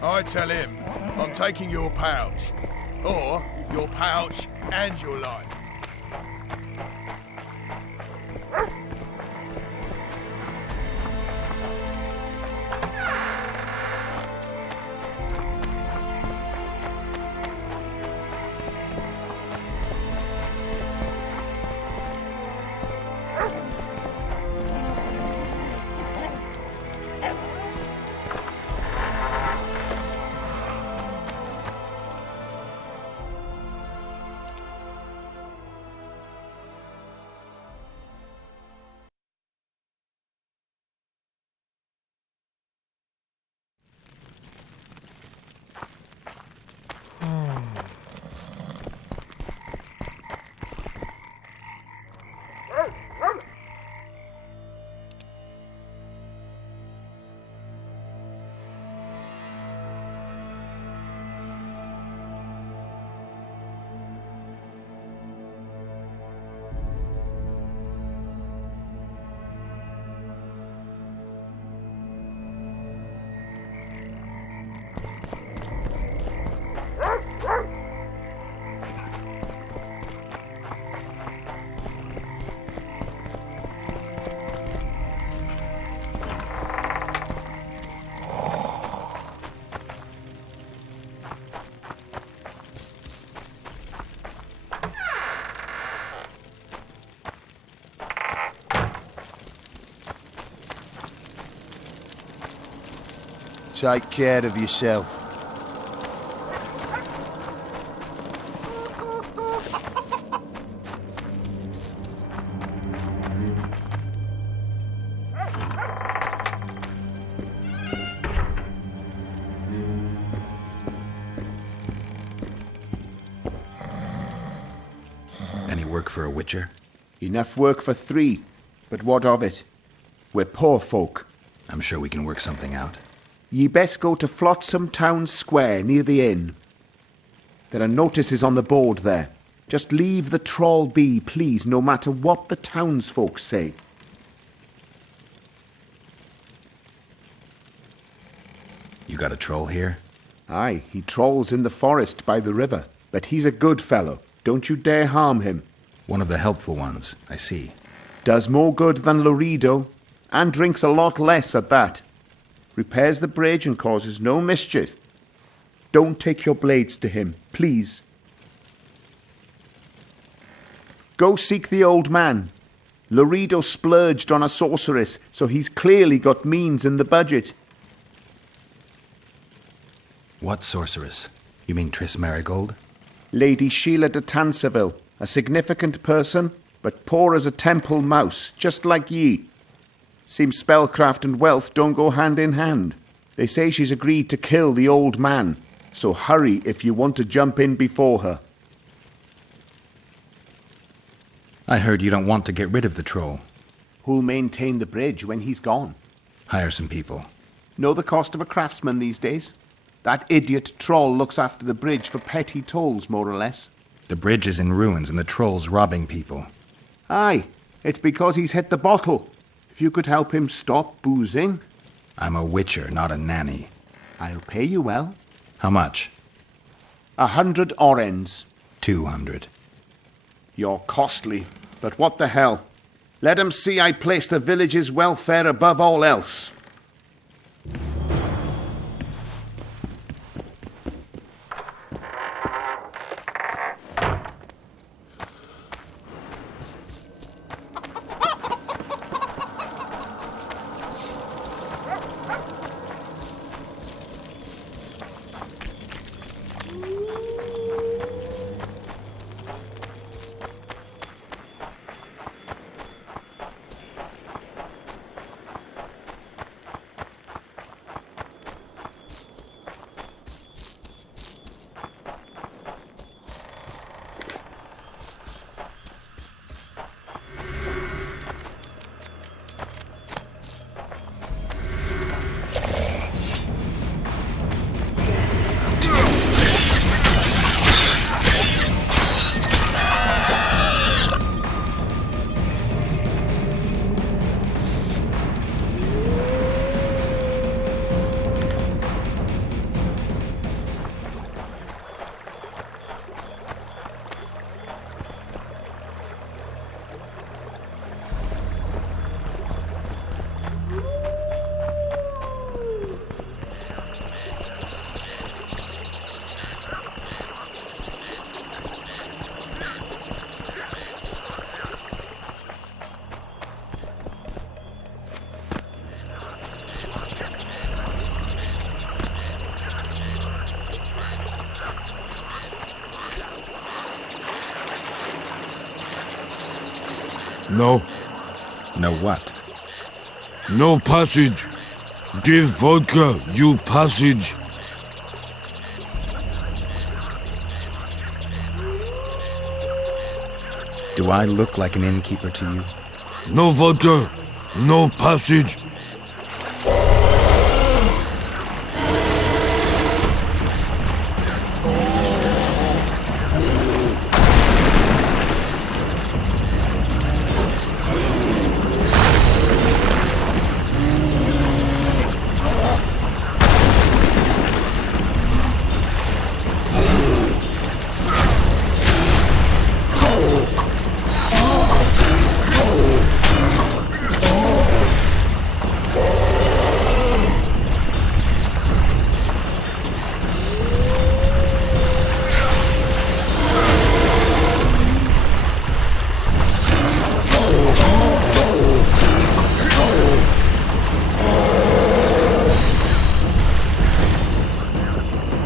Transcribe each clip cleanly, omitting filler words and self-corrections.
I tell him I'm taking your pouch. Or your pouch and your life. Take care of yourself. Any work for a witcher? Enough work for 3, but what of it? We're poor folk. I'm sure we can work something out. Ye best go to Flotsam Town Square near the inn. There are notices on the board there. Just leave the trawl be, please, no matter what the townsfolk say. You got a troll here? Aye, he trawls in the forest by the river, but he's a good fellow. Don't you dare harm him. One of the helpful ones, I see. Does more good than Loredo, and drinks a lot less at that. Repairs the bridge and causes no mischief. Don't take your blades to him, please. Go seek the old man. Loredo splurged on a sorceress, so he's clearly got means in the budget. What sorceress? You mean Triss Marigold? Lady Sheila de Tanserville, a significant person, but poor as a temple mouse, just like ye. Seems spellcraft and wealth don't go hand in hand. They say she's agreed to kill the old man, so hurry if you want to jump in before her. I heard you don't want to get rid of the troll. Who'll maintain the bridge when he's gone? Hire some people. Know the cost of a craftsman these days? That idiot troll looks after the bridge for petty tolls, more or less. The bridge is in ruins and the troll's robbing people. Aye, it's because he's hit the bottle. If you could help him stop boozing... I'm a witcher, not a nanny. I'll pay you well. How much? 100 orens. 200. You're costly, but what the hell? Let 'em see I place the village's welfare above all else. No, No what? no passage. Give vodka, you passage. Do I look like an innkeeper to you? No vodka, no passage.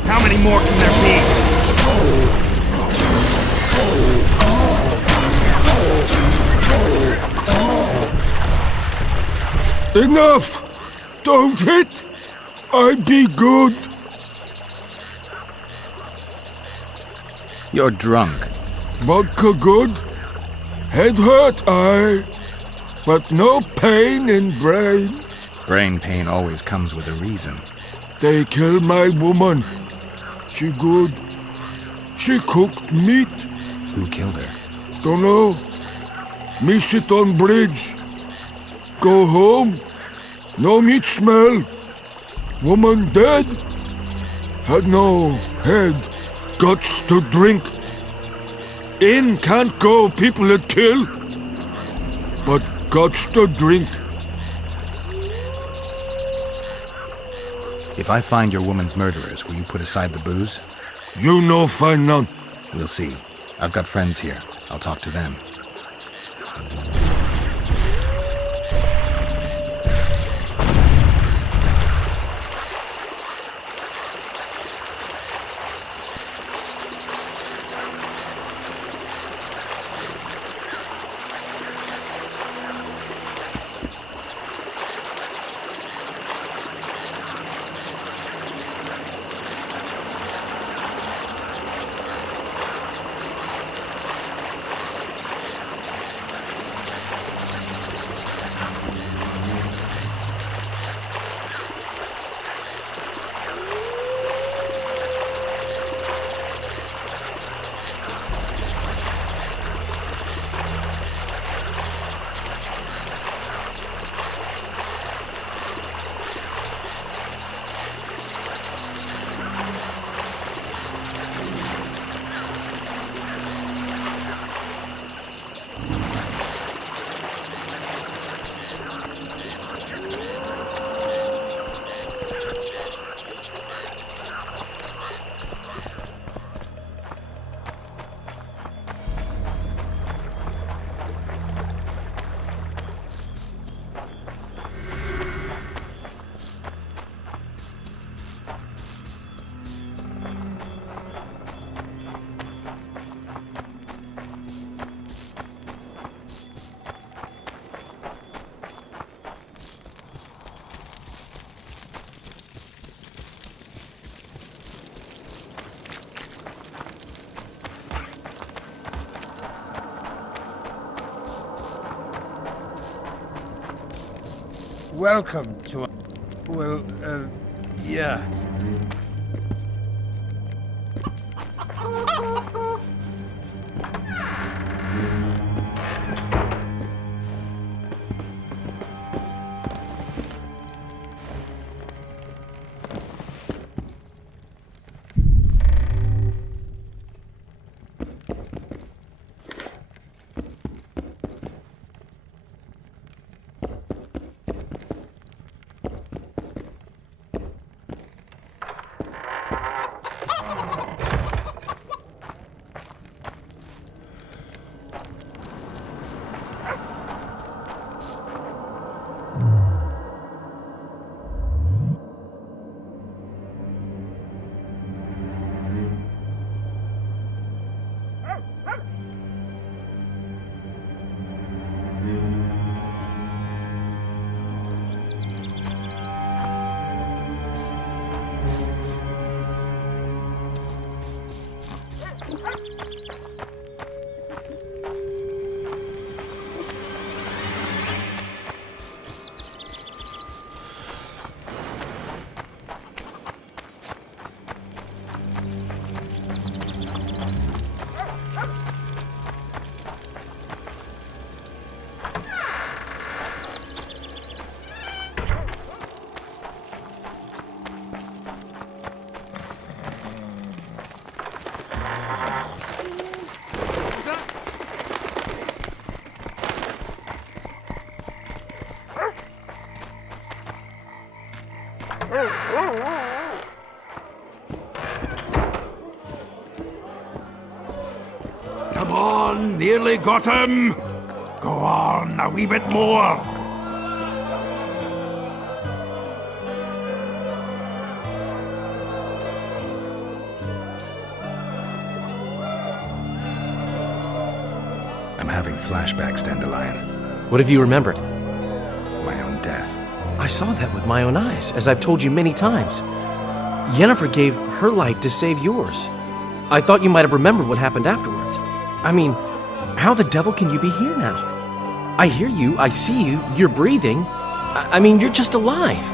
How many more can there be? Enough! Don't hit! I be good. You're drunk. Vodka good. Head hurt, aye. But no pain in brain. Brain pain always comes with a reason. They kill my woman. She good. She cooked meat. Who killed her? Dunno. Me sit on bridge. Go home. No meat smell. Woman dead. Had no head. Guts to drink. In can't go people that kill. But guts to drink. If I find your woman's murderers, will you put aside the booze? You no find none. We'll see. I've got friends here. I'll talk to them. Welcome to... Well, yeah. Come on, nearly got him! Go on, a wee bit more! I'm having flashbacks, Dandelion. What have you remembered? My own death. I saw that with my own eyes, as I've told you many times. Yennefer gave her life to save yours. I thought you might have remembered what happened afterwards. I mean, how the devil can you be here now? I hear you, I see you, you're breathing. I mean, you're just alive.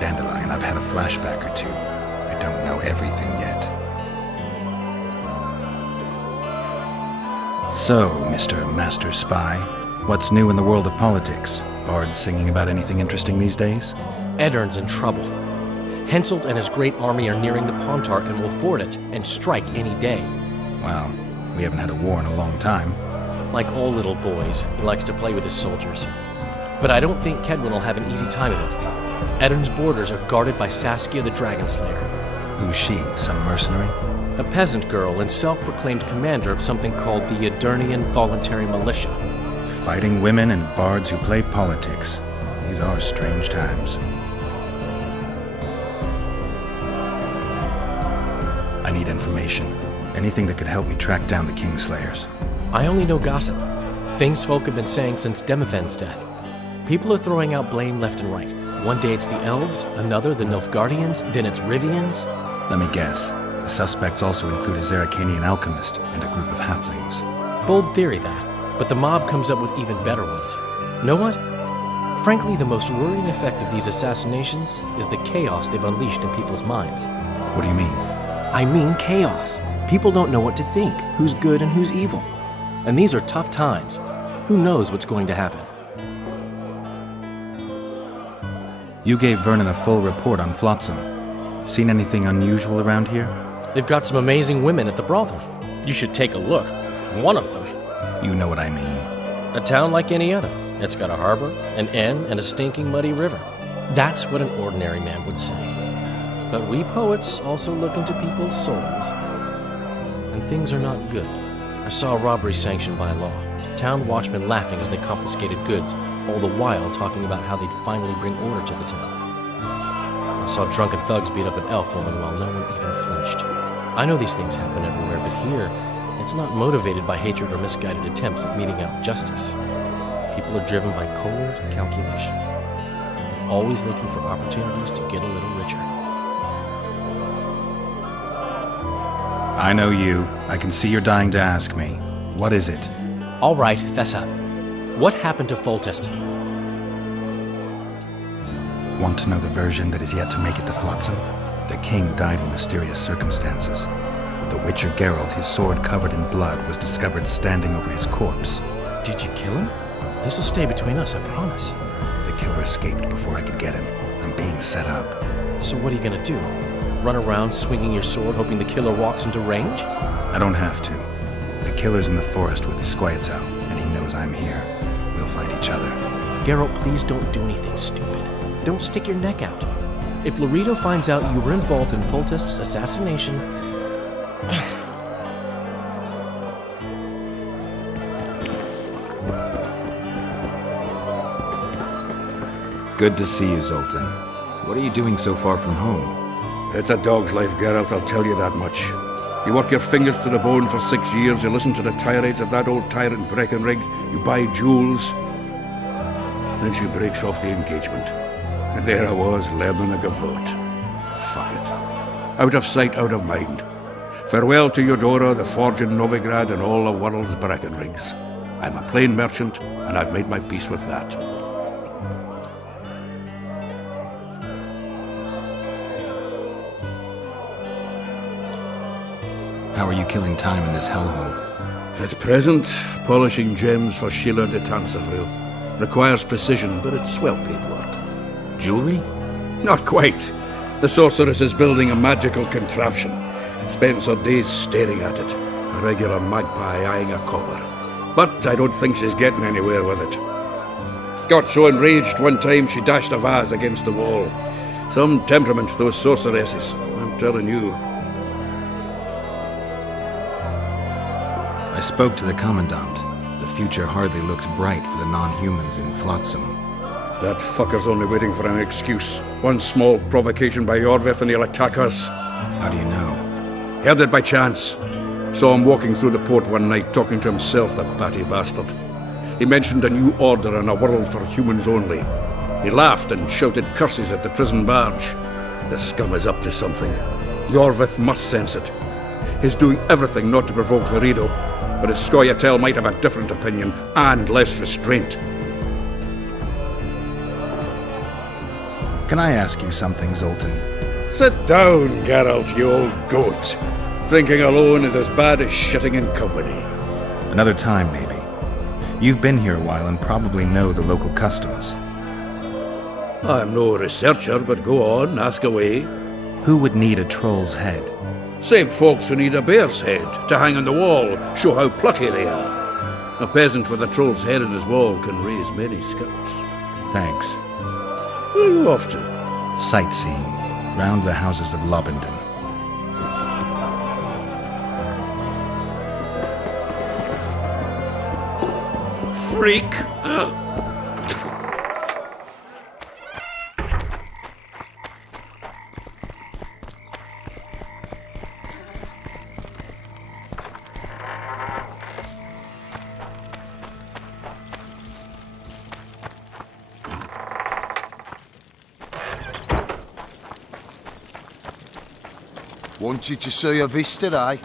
Dandelion, I've had a flashback or two. I don't know everything yet. So, Mr. Master Spy, what's new in the world of politics? Bards singing about anything interesting these days? Eddern's in trouble. Henselt and his great army are nearing the Pontar and will ford it and strike any day. Well, we haven't had a war in a long time. Like all little boys, he likes to play with his soldiers. But I don't think Kedwin will have an easy time of it. Eddern's borders are guarded by Saskia the Dragon Slayer. Who's she? Some mercenary? A peasant girl and self-proclaimed commander of something called the Edirnian Voluntary Militia. Fighting women and bards who play politics. These are strange times. I need information. Anything that could help me track down the Kingslayers. I only know gossip. Things folk have been saying since Demophen's death. People are throwing out blame left and right. One day it's the elves, another the Nilfgaardians, then it's Rivians. Let me guess. The suspects also include a Zerrikanian alchemist and a group of halflings. Bold theory, that. But the mob comes up with even better ones. Know what? Frankly, the most worrying effect of these assassinations is the chaos they've unleashed in people's minds. What do you mean? I mean chaos. People don't know what to think, who's good and who's evil. And these are tough times. Who knows what's going to happen? You gave Vernon a full report on Flotsam. Seen anything unusual around here? They've got some amazing women at the brothel. You should take a look. One of them. You know what I mean. A town like any other. It's got a harbor, an inn, and a stinking muddy river. That's what an ordinary man would say. But we poets also look into people's souls. And things are not good. I saw a robbery sanctioned by law. Town watchmen laughing as they confiscated goods, all the while talking about how they'd finally bring order to the town. I saw drunken thugs beat up an elf woman while no one even flinched. I know these things happen everywhere, but here, it's not motivated by hatred or misguided attempts at meting out justice. People are driven by cold calculation, always looking for opportunities to get a little richer. I know you. I can see you're dying to ask me. What is it? All right, fess up. What happened to Foltest? Want to know the version that is yet to make it to Flotsam? The king died in mysterious circumstances. The Witcher Geralt, his sword covered in blood, was discovered standing over his corpse. Did you kill him? This'll stay between us, I promise. The killer escaped before I could get him. I'm being set up. So what are you gonna do? Run around swinging your sword hoping the killer walks into range? I don't have to. The killer's in the forest with the Squietzal, and he knows I'm here. We'll fight each other. Geralt, please don't do anything stupid. Don't stick your neck out. If Loredo finds out you were involved in Foltest's assassination... Good to see you, Zoltan. What are you doing so far from home? It's a dog's life, Geralt, I'll tell you that much. You work your fingers to the bone for 6 years, you listen to the tirades of that old tyrant Breckenrig, you buy jewels. Then she breaks off the engagement. And there I was, learning a gavotte. Fuck it. Out of sight, out of mind. Farewell to Eudora, the forge in Novigrad, and all the world's Breckenrigs. I'm a plain merchant, and I've made my peace with that. How are you killing time in this hellhole? At present, polishing gems for Sheila de Tanserville. Requires precision, but it's well-paid work. Jewelry? Not quite. The sorceress is building a magical contraption. Spends her days staring at it. A regular magpie eyeing a copper. But I don't think she's getting anywhere with it. Got so enraged one time she dashed a vase against the wall. Some temperament, those sorceresses. I'm telling you. I spoke to the Commandant. The future hardly looks bright for the non-humans in Flotsam. That fucker's only waiting for an excuse. One small provocation by Yorvith and he'll attack us. How do you know? Heard it by chance. Saw him walking through the port one night, talking to himself, the batty bastard. He mentioned a new order and a world for humans only. He laughed and shouted curses at the prison barge. The scum is up to something. Yorvith must sense it. He's doing everything not to provoke Laredo, but his Scoia'tael might have a different opinion and less restraint. Can I ask you something, Zoltan? Sit down, Geralt, you old goat. Drinking alone is as bad as shitting in company. Another time, maybe. You've been here a while and probably know the local customs. I'm no researcher, but go on, ask away. Who would need a troll's head? Same folks who need a bear's head to hang on the wall, show how plucky they are. A peasant with a troll's head in his wall can raise many scalps. Thanks. Where are you off to? Sightseeing. Round the houses of Lobendon. Freak! Wanted to see a vista, eh?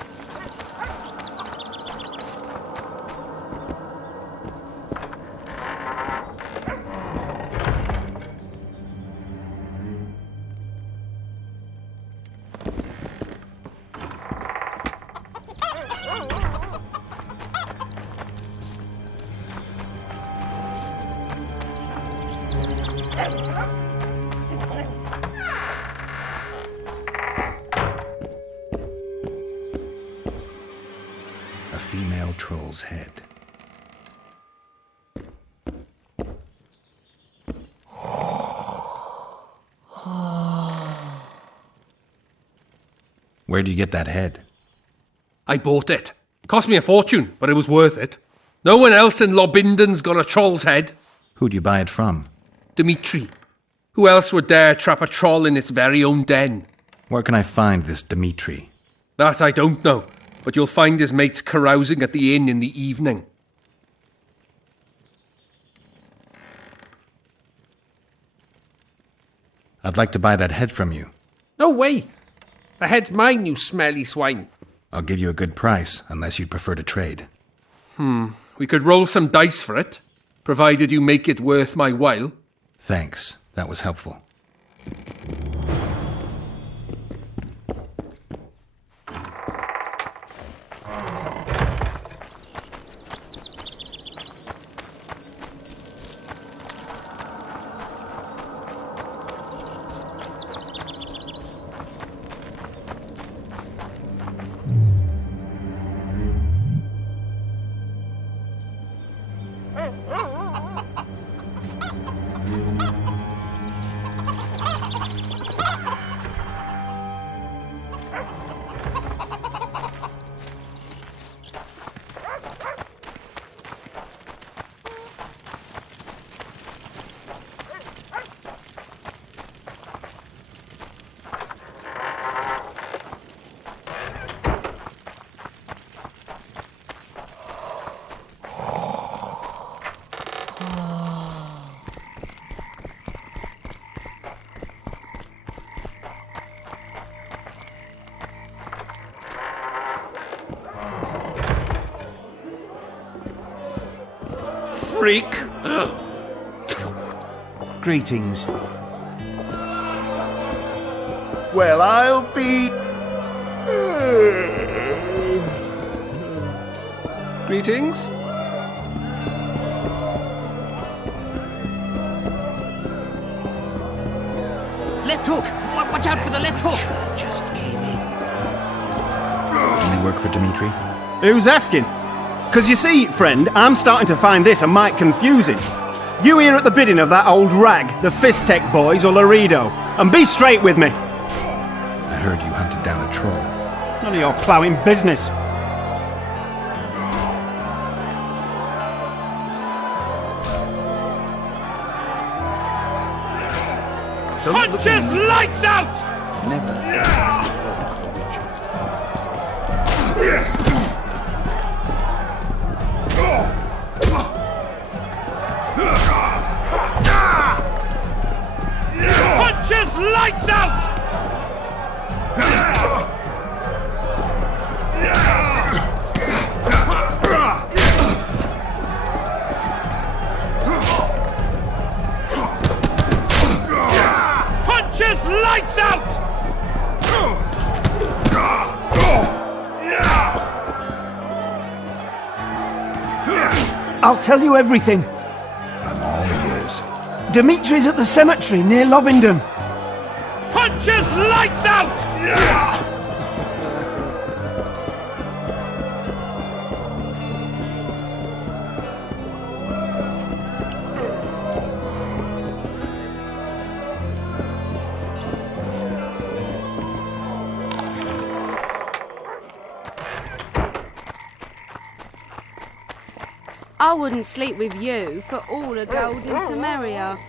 A female troll's head. Where'd you get that head? I bought it. Cost me a fortune, but it was worth it. No one else in Lobinden's got a troll's head. Who'd you buy it from? Dimitri. Who else would dare trap a troll in its very own den? Where can I find this Dimitri? That I don't know, but you'll find his mates carousing at the inn in the evening. I'd like to buy that head from you. No way. The head's mine, you smelly swine. I'll give you a good price, unless you'd prefer to trade. We could roll some dice for it, provided you make it worth my while. Thanks. That was helpful. freak! Greetings. Well, I'll be... Greetings? Left hook! Watch out for the left hook! Just came in. Do you work for Dimitri? Who's asking? Because you see, friend, I'm starting to find this a mite confusing. You here at the bidding of that old rag, the Fistech boys or Laredo, and be straight with me. I heard you hunted down a troll. None of your ploughing business. Punches lights out! Punches lights out! Punches lights out! I'll tell you everything. I'm all ears. Dimitri's at the cemetery near Lobingdon. Punches lights out! I wouldn't sleep with you for all the gold in Samaria.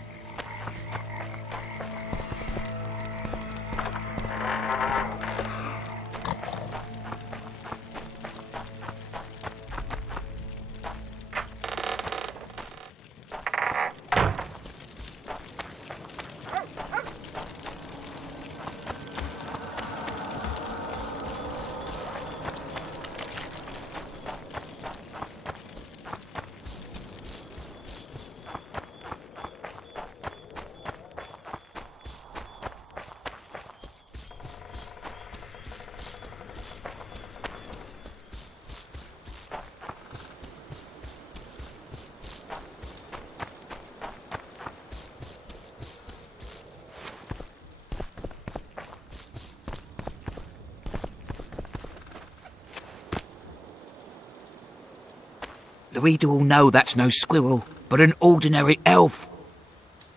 Laredo will know that's no squirrel, but an ordinary elf.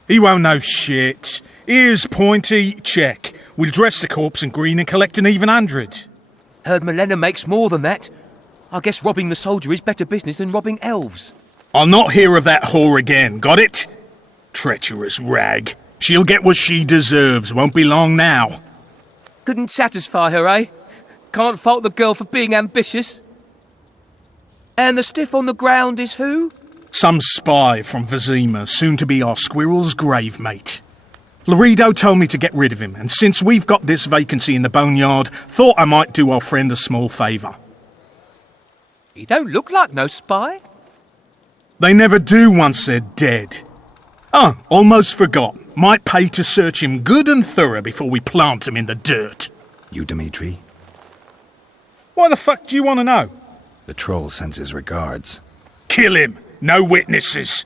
He won't know shit. Ears pointy, check. We'll dress the corpse in green and collect an even 100. Heard Milena makes more than that. I guess robbing the soldier is better business than robbing elves. I'll not hear of that whore again, got it? Treacherous rag. She'll get what she deserves, won't be long now. Couldn't satisfy her, eh? Can't fault the girl for being ambitious. And the stiff on the ground is who? Some spy from Vizima, soon to be our squirrel's grave mate. Laredo told me to get rid of him, and since we've got this vacancy in the boneyard, thought I might do our friend a small favour. He don't look like no spy. They never do once they're dead. Oh, almost forgot. Might pay to search him good and thorough before we plant him in the dirt. You, Dimitri? Why the fuck do you want to know? The troll sends his regards. Kill him! No witnesses!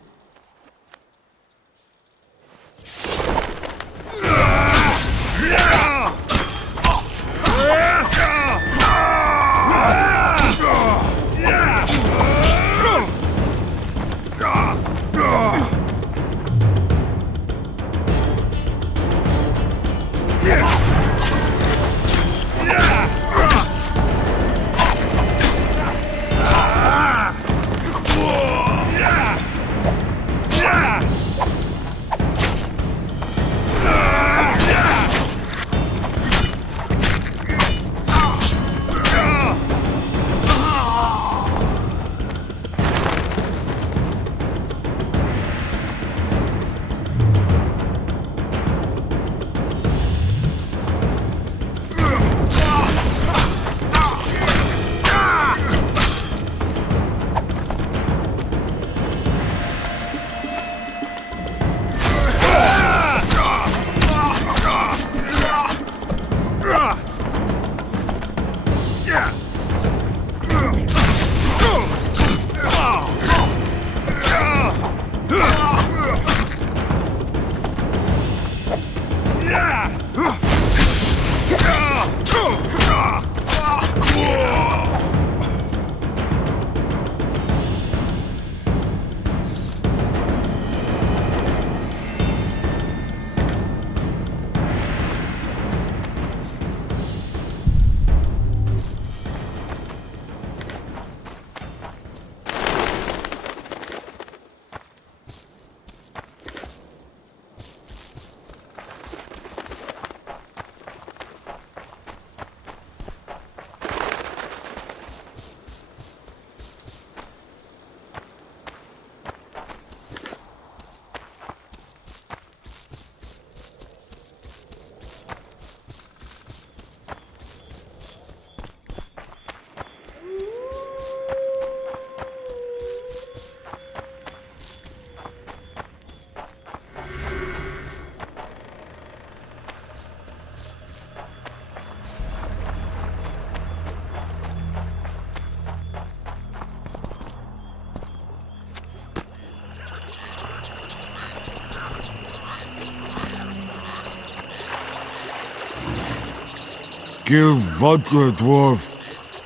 Give vodka, dwarf.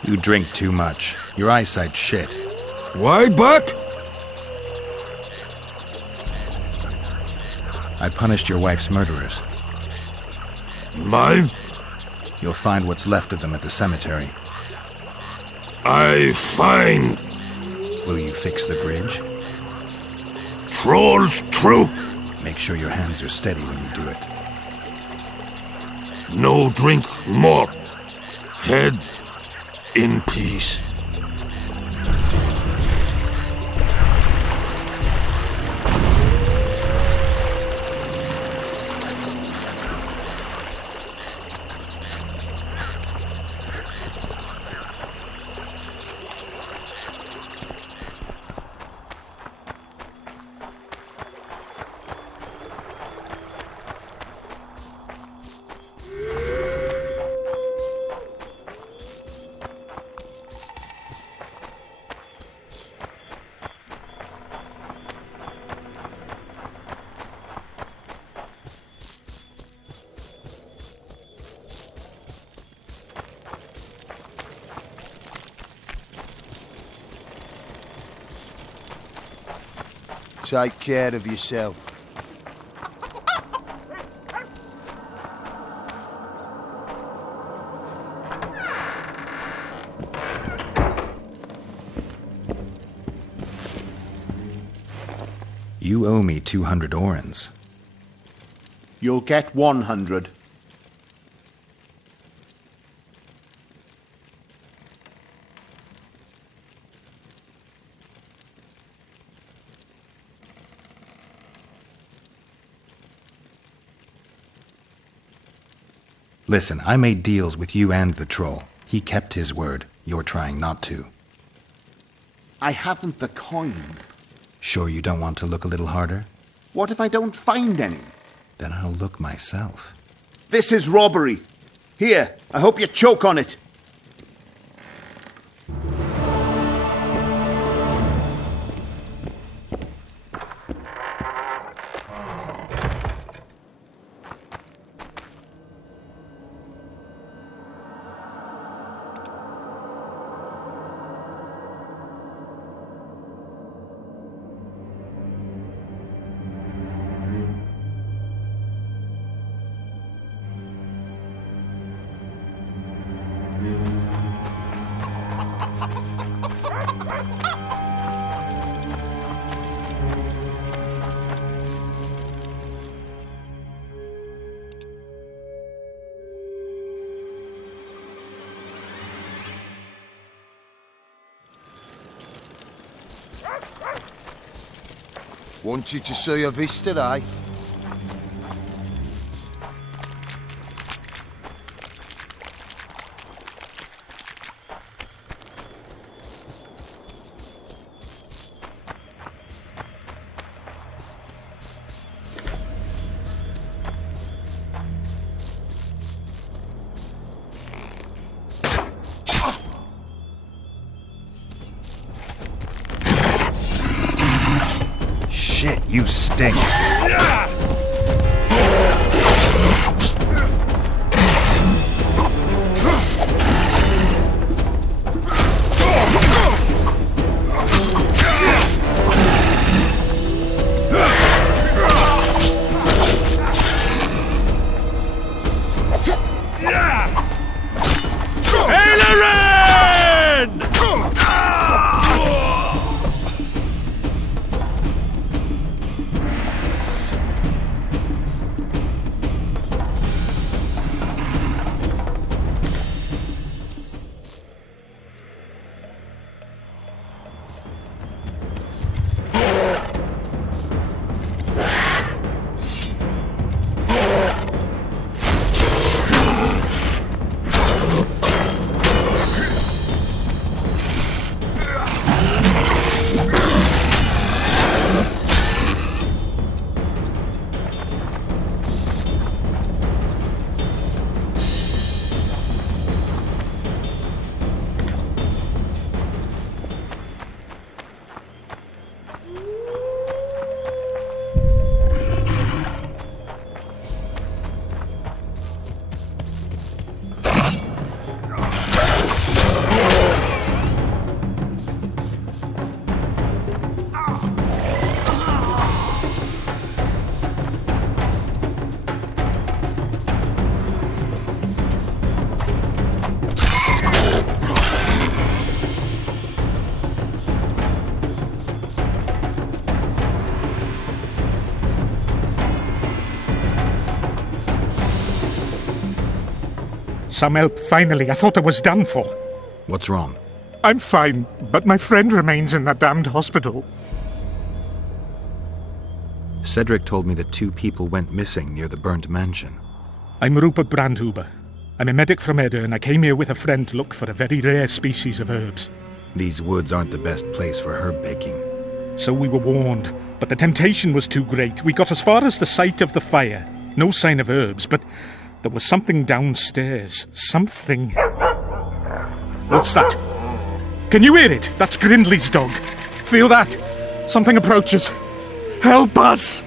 You drink too much. Your eyesight's shit. Wide back? I punished your wife's murderers. Mine? You'll find what's left of them at the cemetery. I find. Will you fix the bridge? Trolls true. Make sure your hands are steady when you do it. No drink more. Head in peace. Take care of yourself. You owe me 200 orens. You'll get 100. Listen, I made deals with you and the troll. He kept his word. You're trying not to. I haven't the coin. Sure you don't want to look a little harder? What if I don't find any? Then I'll look myself. This is robbery. Here, I hope you choke on it. Want you to see a vista, eh? Shit, you stink. Some help, finally. I thought I was done for. What's wrong? I'm fine, but my friend remains in that damned hospital. Cedric told me that 2 people went missing near the burnt mansion. I'm Rupert Brandhuber. I'm a medic from Edda, and I came here with a friend to look for a very rare species of herbs. These woods aren't the best place for herb baking. So we were warned, but the temptation was too great. We got as far as the site of the fire. No sign of herbs, but there was something downstairs. Something... What's that? Can you hear it? That's Grindley's dog. Feel that? Something approaches. Help us!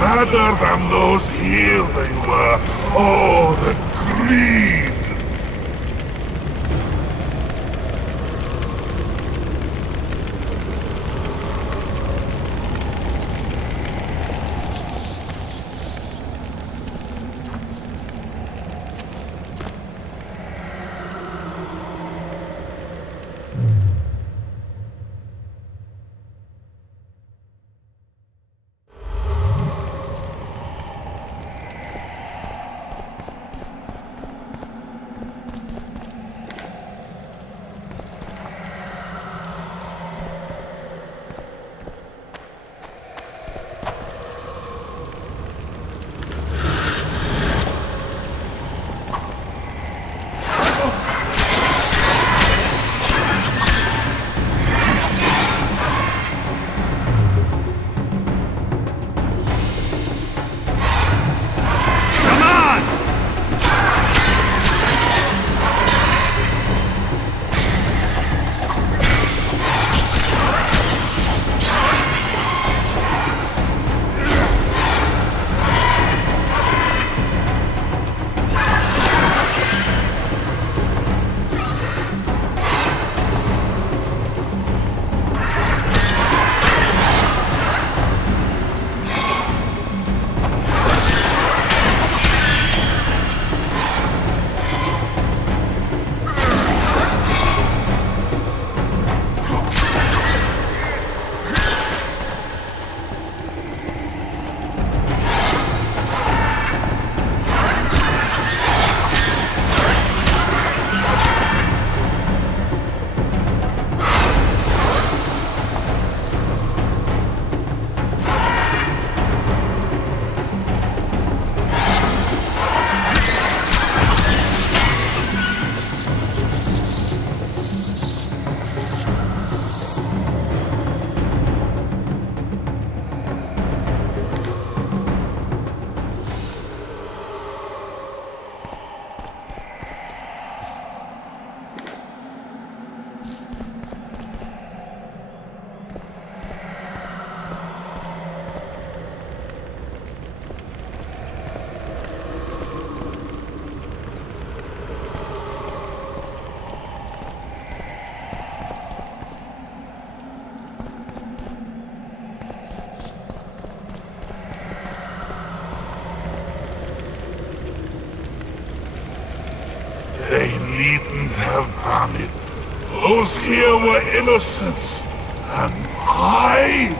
Rather than those here they were. Oh, the greed! They needn't have done it. Those here were innocents. And I...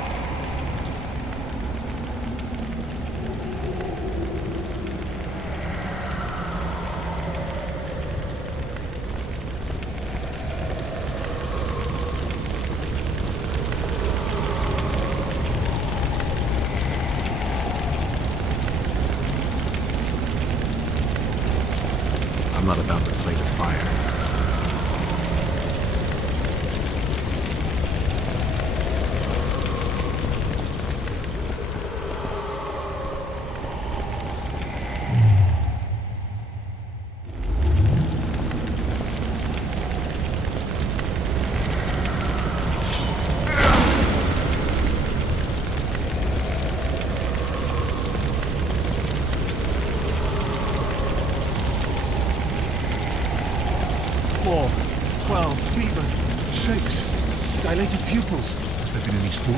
alarm, fever, shakes, dilated pupils. Has there been any stool?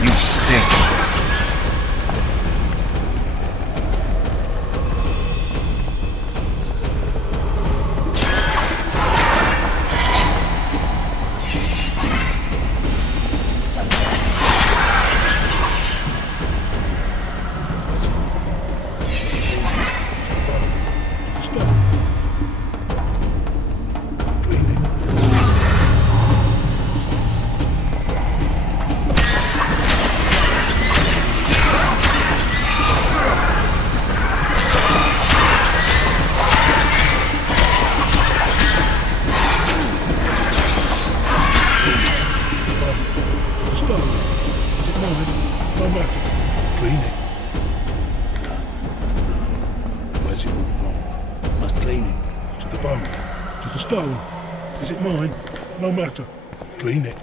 You stink. Stone. Is it mine? No matter. Clean it.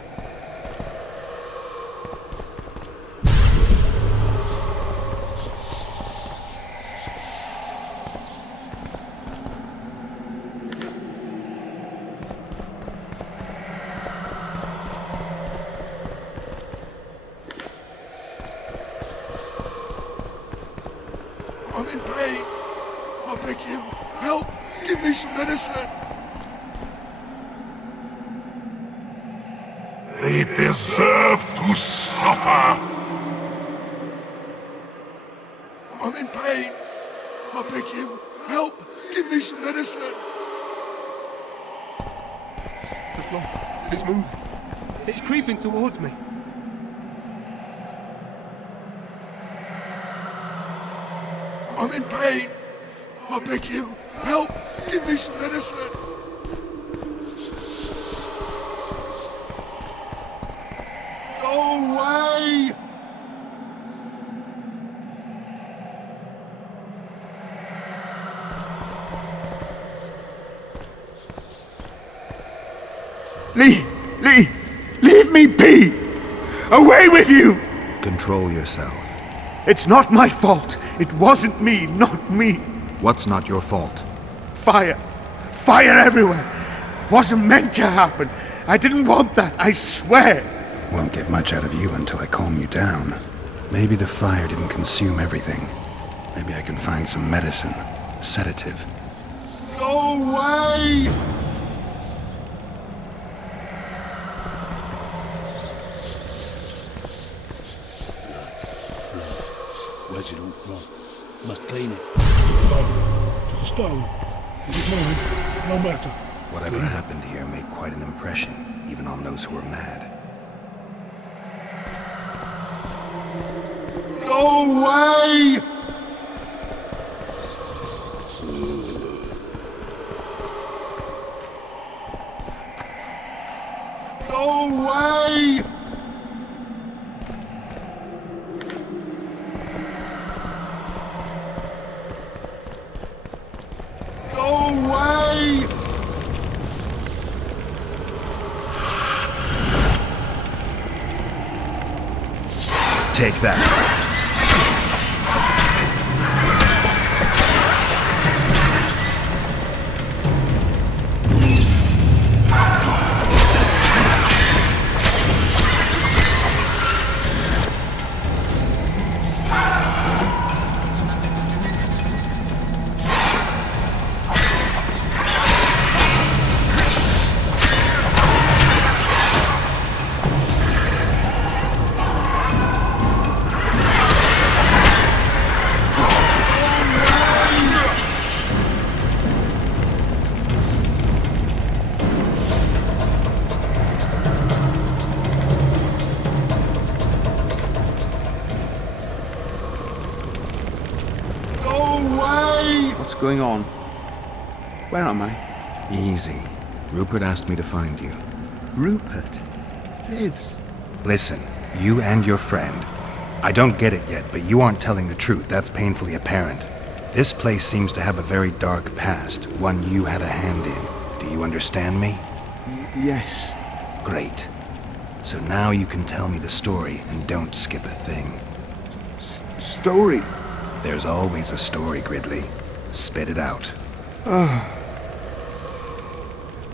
I'm in pain. I beg you, help. Give me some medicine. They deserve to suffer. I'm in pain. I beg you, help. Give me some medicine. The floor. It's moving. It's creeping towards me. I'm in pain. I beg you, help. Give me some medicine. Go away! Lee! Leave me be! Away with you! Control yourself. It's not my fault. It wasn't me, not me. What's not your fault? Fire. Fire everywhere. Wasn't meant to happen. I didn't want that, I swear. Won't get much out of you until I calm you down. Maybe the fire didn't consume everything. Maybe I can find some medicine, a sedative. Go away! Where's it all from? Must clean it. To the bone. To the stone. Is it mine? No matter. Whatever happened here made quite an impression, even on those who were mad. Go away! Go away! Go away! Take that. What's going on? Where am I? Easy. Rupert asked me to find you. Rupert lives. Listen, you and your friend. I don't get it yet, but you aren't telling the truth. That's painfully apparent. This place seems to have a very dark past, one you had a hand in. Do you understand me? Yes. Great. So now you can tell me the story and don't skip a thing. Story? There's always a story, Gridley. Spit it out.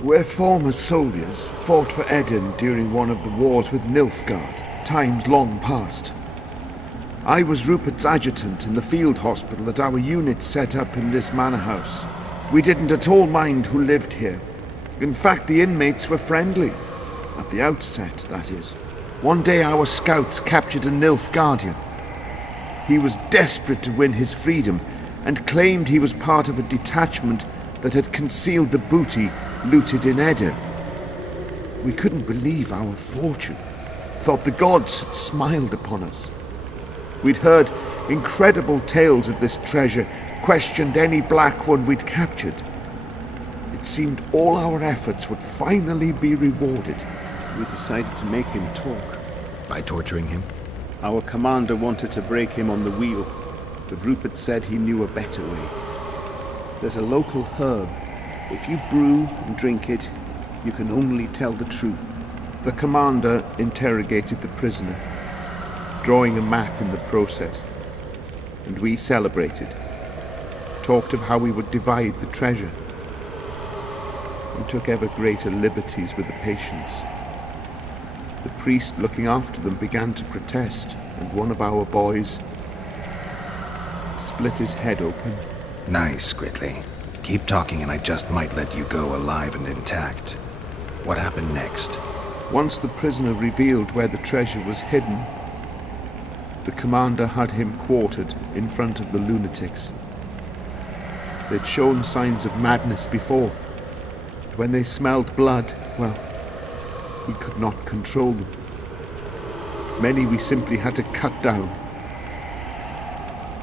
We're former soldiers, fought for Eden during one of the wars with Nilfgaard, times long past. I was Rupert's adjutant in the field hospital that our unit set up in this manor house. We didn't at all mind who lived here. In fact, the inmates were friendly. At the outset, that is. One day our scouts captured a Nilfgaardian. He was desperate to win his freedom and claimed he was part of a detachment that had concealed the booty looted in Eden. We couldn't believe our fortune, thought the gods had smiled upon us. We'd heard incredible tales of this treasure, questioned any black one we'd captured. It seemed all our efforts would finally be rewarded. We decided to make him talk. By torturing him? Our commander wanted to break him on the wheel, but Rupert said he knew a better way. There's a local herb. If you brew and drink it, you can only tell the truth. The commander interrogated the prisoner, drawing a map in the process. And we celebrated. Talked of how we would divide the treasure. And took ever greater liberties with the patients. The priest looking after them began to protest, and one of our boys split his head open. Nice, Gridley. Keep talking and I just might let you go alive and intact. What happened next? Once the prisoner revealed where the treasure was hidden, the commander had him quartered in front of the lunatics. They'd shown signs of madness before. When they smelled blood, well, we could not control them. Many we simply had to cut down.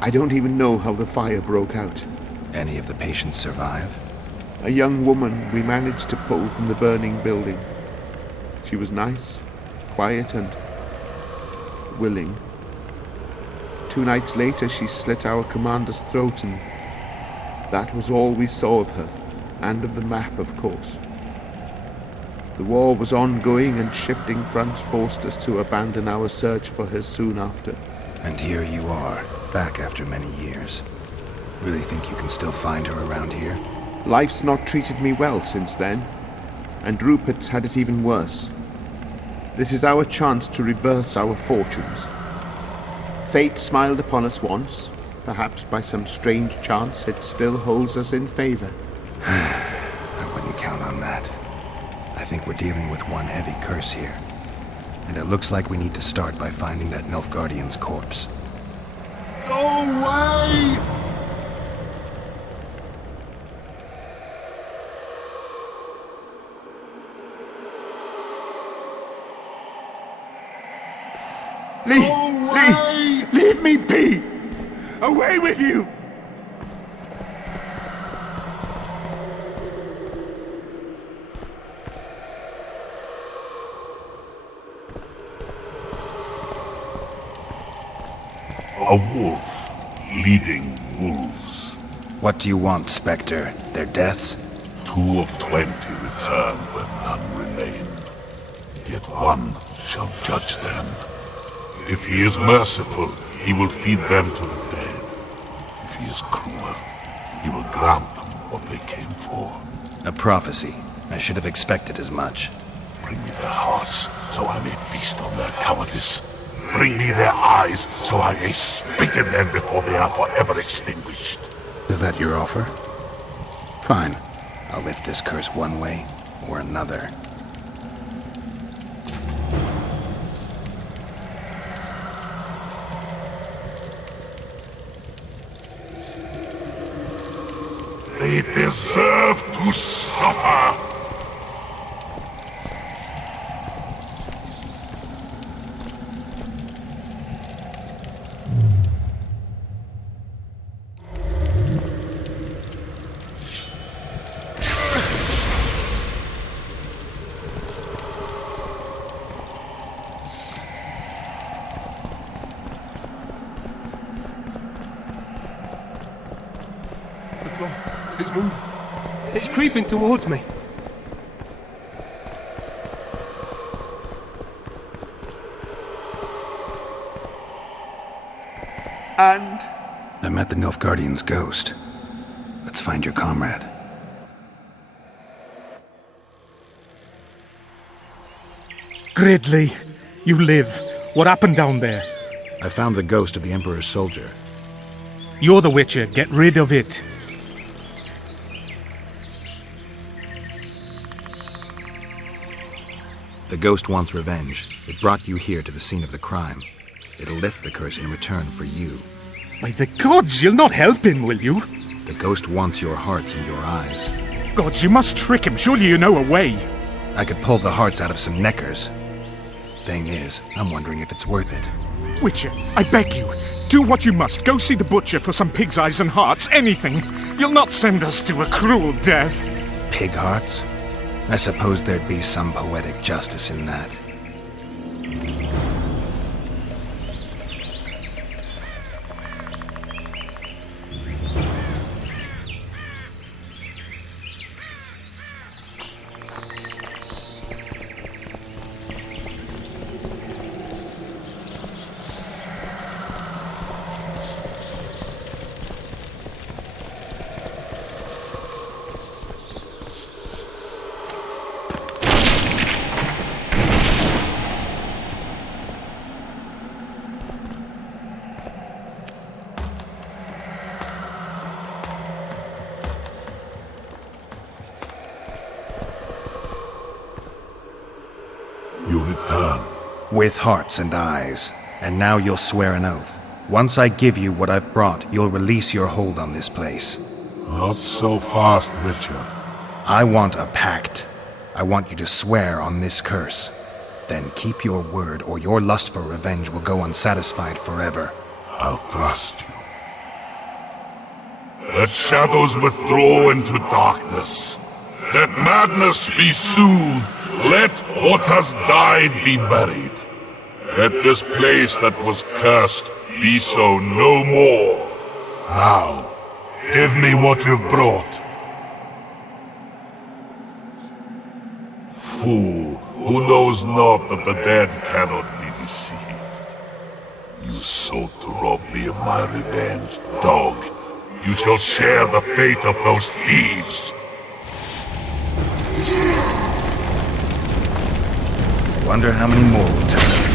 I don't even know how the fire broke out. Any of the patients survive? A young woman we managed to pull from the burning building. She was nice, quiet and willing. 2 nights later she slit our commander's throat, and that was all we saw of her, and of the map, of course. The war was ongoing, and shifting fronts forced us to abandon our search for her soon after. And here you are, back after many years. Really think you can still find her around here? Life's not treated me well since then, and Rupert's had it even worse. This is our chance to reverse our fortunes. Fate smiled upon us once. Perhaps by some strange chance it still holds us in favor. I wouldn't count on that. I think we're dealing with one heavy curse here. And it looks like we need to start by finding that Nilfgaardian's corpse. Go away! Leave me be! Away with you! A wolf leading wolves. What do you want, Spectre? Their deaths? 2 of 20 return when none remain. Yet one shall judge them. If he is merciful, he will feed them to the dead. If he is cruel, he will grant them what they came for. A prophecy. I should have expected as much. Bring me their hearts, so I may feast on their cowardice. Bring me their eyes, so I may spit in them before they are forever extinguished. Is that your offer? Fine. I'll lift this curse one way or another. They deserve to suffer! the floor. It's moving. It's creeping towards me. And? I met the Nilfgaardian's ghost. Let's find your comrade. Gridley, you live. What happened down there? I found the ghost of the Emperor's soldier. You're the Witcher. Get rid of it. The ghost wants revenge. It brought you here to the scene of the crime. It'll lift the curse in return for you. By the gods, you'll not help him, will you? The ghost wants your hearts and your eyes. Gods, you must trick him. Surely you know a way. I could pull the hearts out of some neckers. Thing is, I'm wondering if it's worth it. Witcher, I beg you, do what you must. Go see the butcher for some pig's eyes and hearts, anything. You'll not send us to a cruel death. Pig hearts? I suppose there'd be some poetic justice in that. You return. With hearts and eyes. And now you'll swear an oath. Once I give you what I've brought, you'll release your hold on this place. Not so fast, Richard. I want a pact. I want you to swear on this curse. Then keep your word, or your lust for revenge will go unsatisfied forever. I'll trust you. Let shadows withdraw into darkness. Let madness be soothed. Let what has died be buried. Let this place that was cursed be so no more. Now, give me what you've brought. Fool, who knows not that the dead cannot be deceived. You sought to rob me of my revenge. Dog, you shall share the fate of those thieves. Wonder how many more will turn.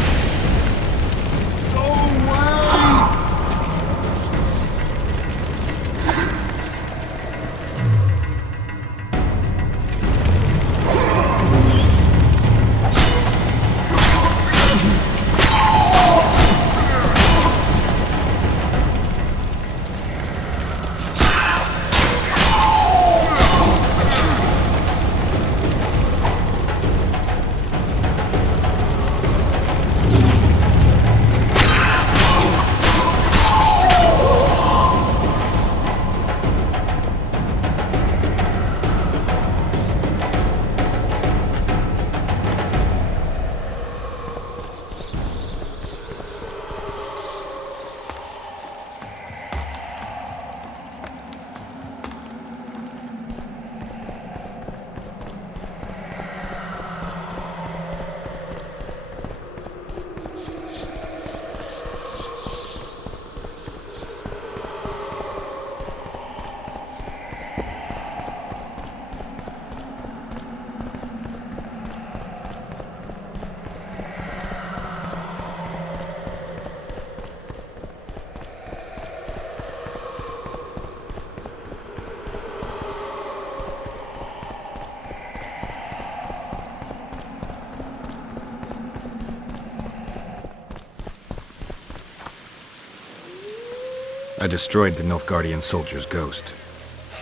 I destroyed the Nilfgaardian soldier's ghost.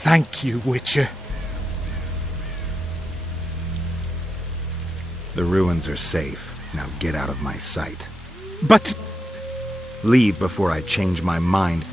Thank you, Witcher. The ruins are safe. Now get out of my sight. But... Leave before I change my mind.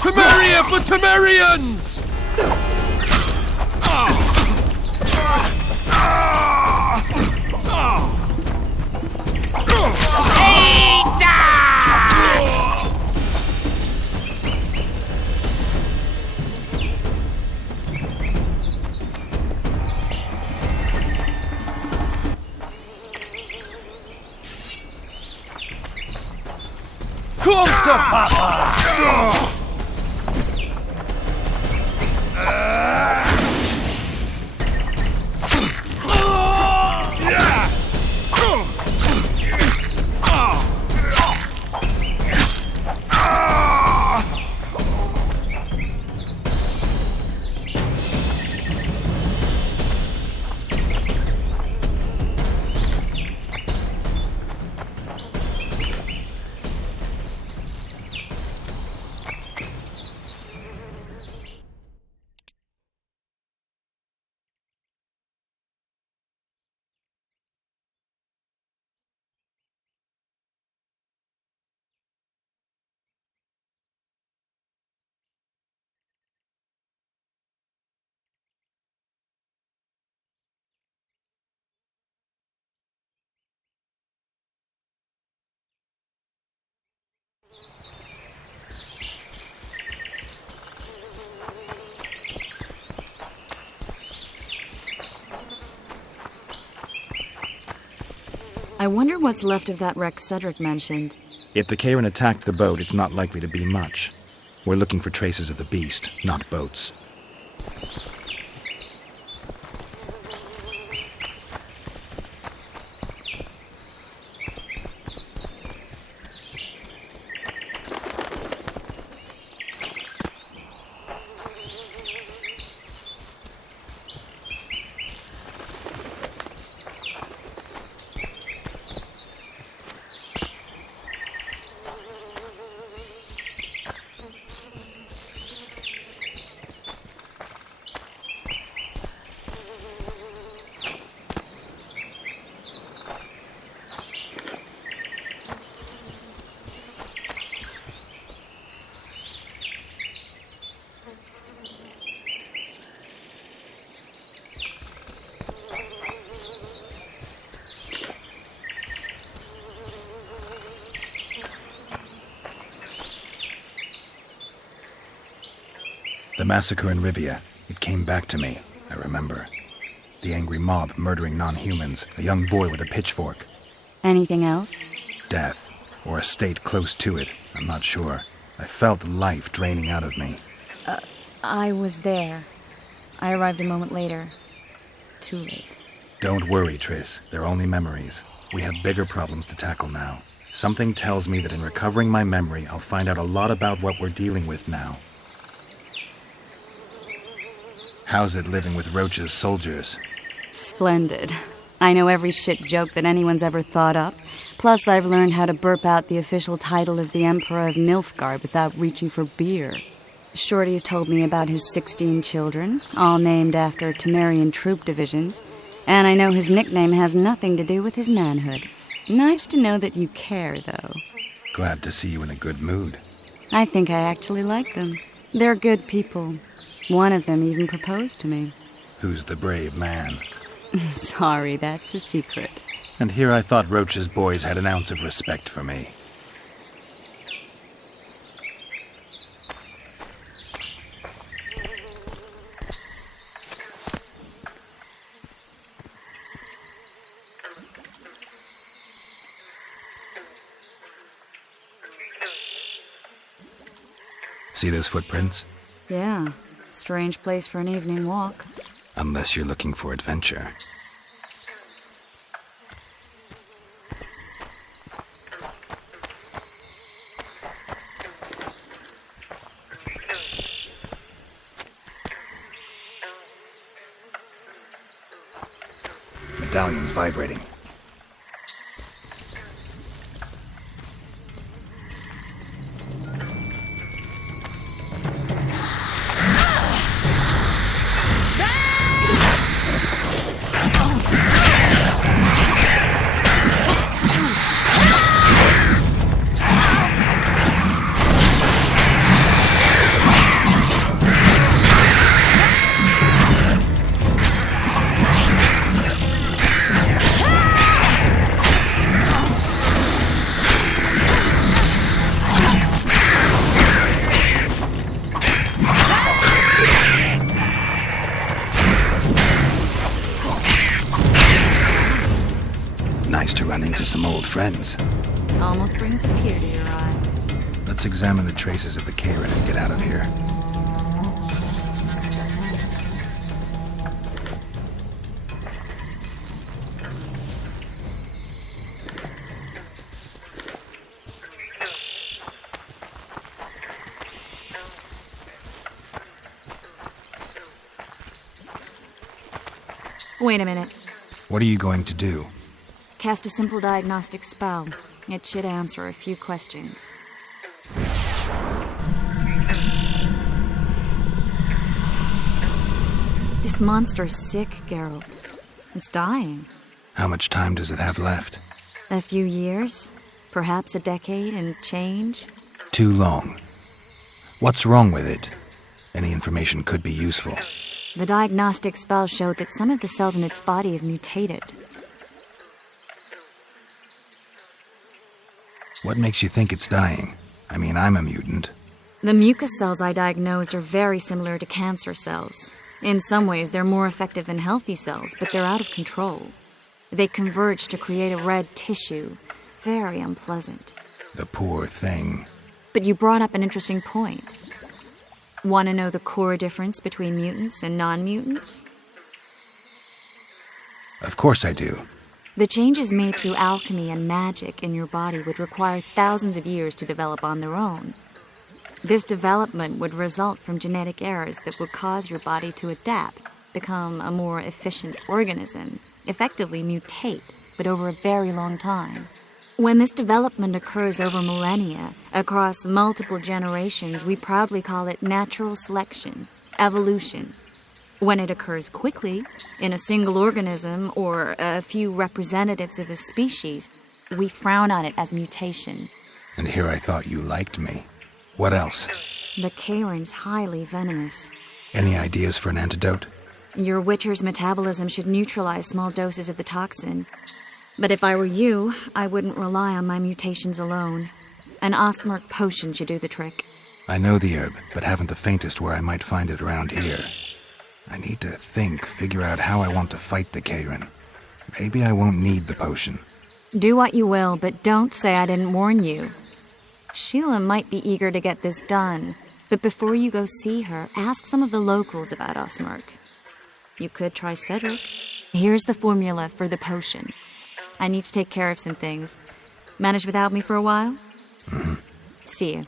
Temeria for Temerians! Come to Papa! I wonder what's left of that wreck Cedric mentioned. If the Karen attacked the boat, it's not likely to be much. We're looking for traces of the beast, not boats. The massacre in Rivia, it came back to me, I remember. The angry mob murdering non-humans, a young boy with a pitchfork. Anything else? Death, or a state close to it, I'm not sure. I felt life draining out of me. I was there. I arrived a moment later. Too late. Don't worry, Triss. They're only memories. We have bigger problems to tackle now. Something tells me that in recovering my memory, I'll find out a lot about what we're dealing with now. How's it living with Roach's soldiers? Splendid. I know every shit joke that anyone's ever thought up. Plus, I've learned how to burp out the official title of the Emperor of Nilfgaard without reaching for beer. Shorty's told me about his 16 children, all named after Temerian troop divisions, and I know his nickname has nothing to do with his manhood. Nice to know that you care, though. Glad to see you in a good mood. I think I actually like them. They're good people. One of them even proposed to me. Who's the brave man? Sorry, that's a secret. And here I thought Roach's boys had an ounce of respect for me. See those footprints? Yeah. Strange place for an evening walk. Unless you're looking for adventure. Medallion's vibrating. Nice to run into some old friends. Almost brings a tear to your eye. Let's examine the traces of the Karen and get out of here. Wait a minute. What are you going to do? Cast a simple diagnostic spell. It should answer a few questions. This monster's sick, Geralt. It's dying. How much time does it have left? A few years? Perhaps a decade and change? Too long. What's wrong with it? Any information could be useful. The diagnostic spell showed that some of the cells in its body have mutated. What makes you think it's dying? I mean, I'm a mutant. The mucus cells I diagnosed are very similar to cancer cells. In some ways, they're more effective than healthy cells, but they're out of control. They converge to create a red tissue. Very unpleasant. The poor thing. But you brought up an interesting point. Want to know the core difference between mutants and non-mutants? Of course I do. The changes made through alchemy and magic in your body would require thousands of years to develop on their own. This development would result from genetic errors that would cause your body to adapt, become a more efficient organism, effectively mutate, but over a very long time. When this development occurs over millennia, across multiple generations, we proudly call it natural selection, evolution. When it occurs quickly, in a single organism or a few representatives of a species, we frown on it as mutation. And here I thought you liked me. What else? The Karen's highly venomous. Any ideas for an antidote? Your Witcher's metabolism should neutralize small doses of the toxin. But if I were you, I wouldn't rely on my mutations alone. An Osmerk potion should do the trick. I know the herb, but haven't the faintest where I might find it around here. I need to figure out how I want to fight the Karen. Maybe I won't need the potion. Do what you will, but don't say I didn't warn you. Sheila might be eager to get this done, but before you go see her, ask some of the locals about Osmerk. You could try Cedric. Here's the formula for the potion. I need to take care of some things. Manage without me for a while? Mm-hmm. See you.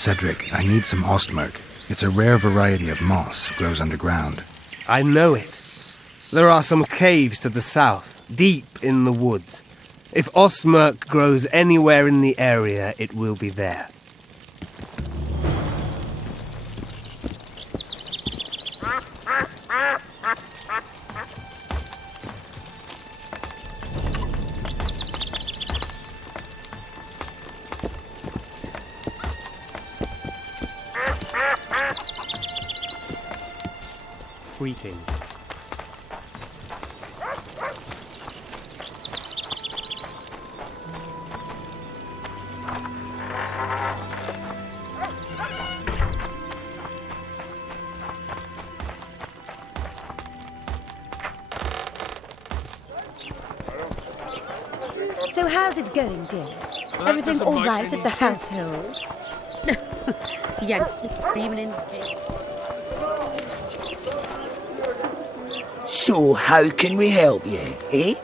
Cedric, I need some ostmerk. It's a rare variety of moss, grows underground. I know it. There are some caves to the south, deep in the woods. If ostmerk grows anywhere in the area, it will be there. Greeting. So how's it going, dear? Everything all right at the household? Yeah, evening. So how can we help you, eh?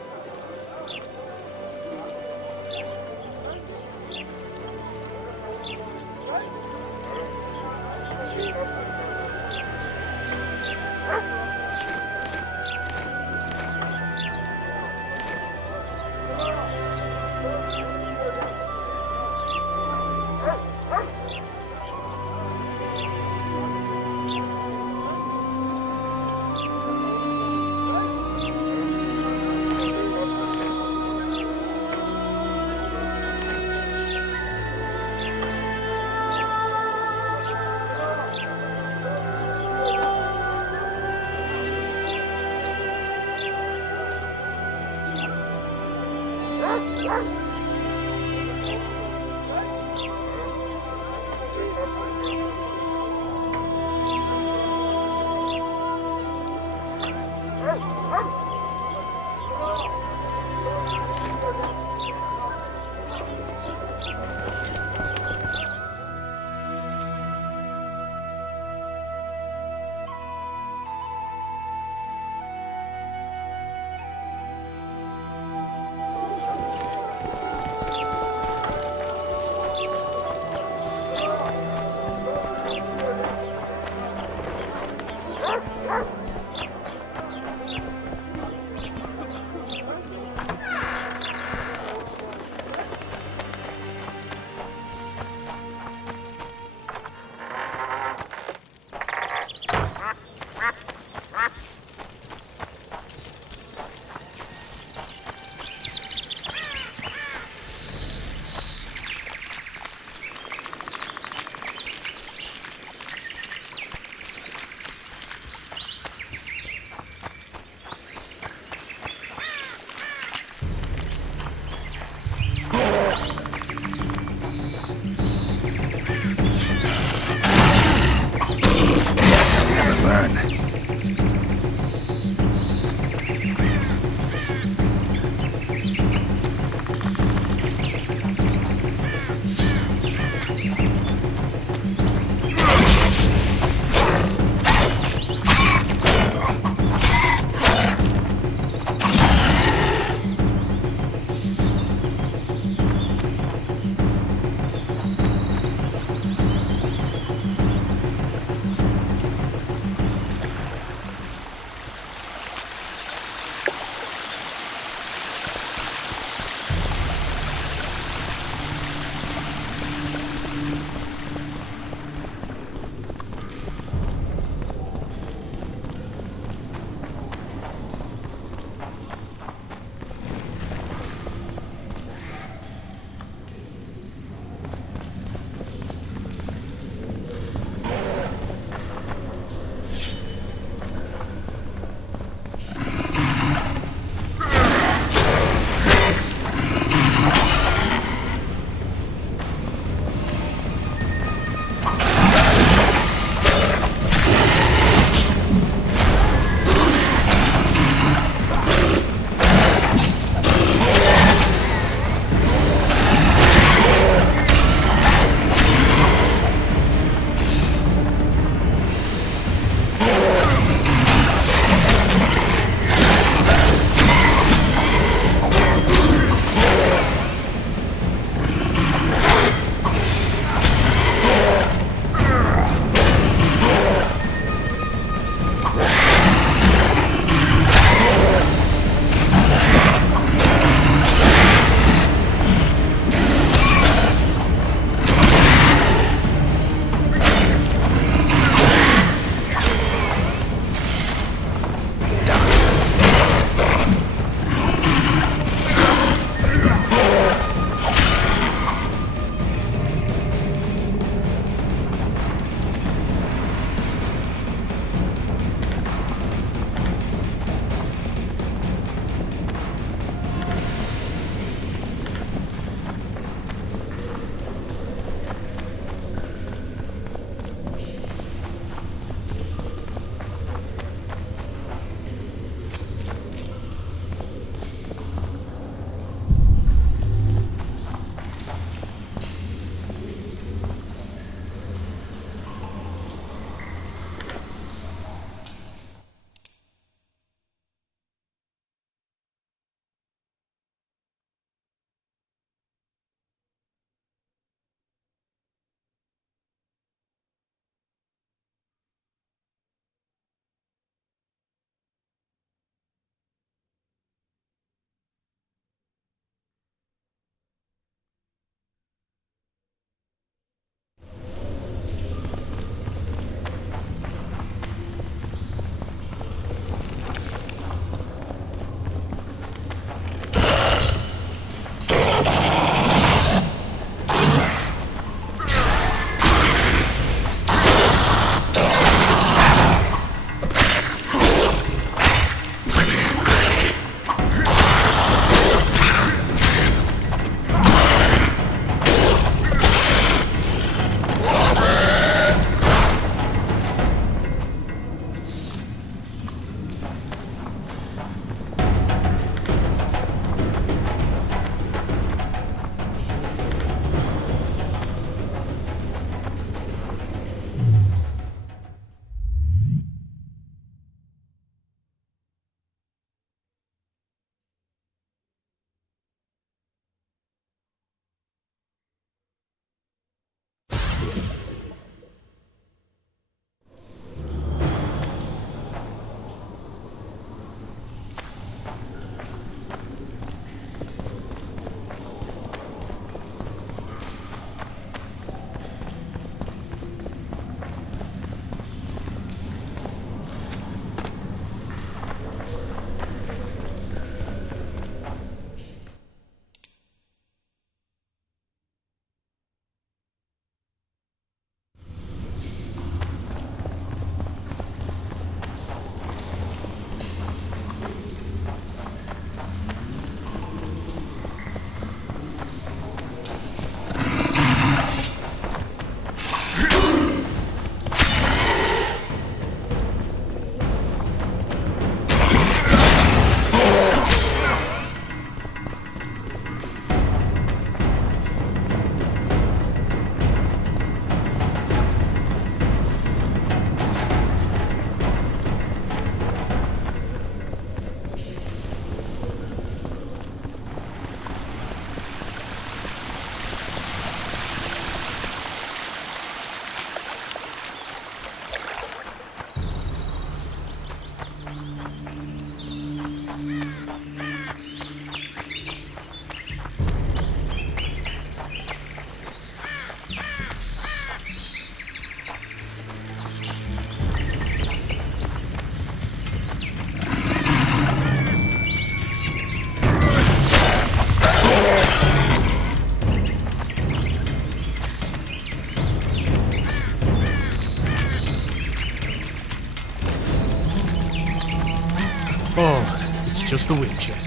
Oh, it's just the wind check.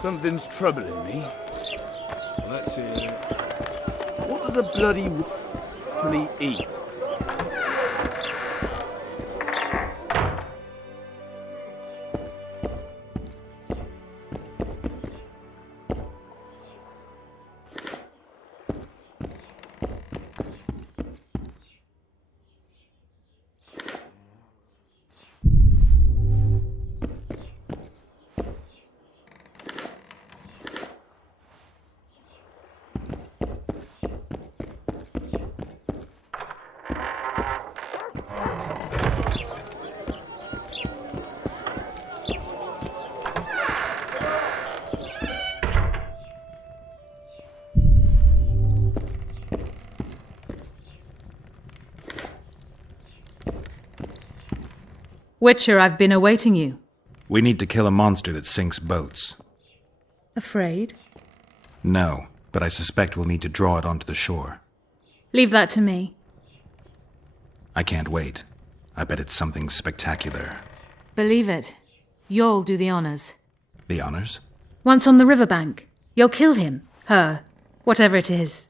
Something's troubling me. Let's hear it. What does a bloody really eat? Witcher, I've been awaiting you. We need to kill a monster that sinks boats. Afraid? No, but I suspect we'll need to draw it onto the shore. Leave that to me. I can't wait. I bet it's something spectacular. Believe it. You'll do the honors. The honors? Once on the riverbank, you'll kill him, her, whatever it is.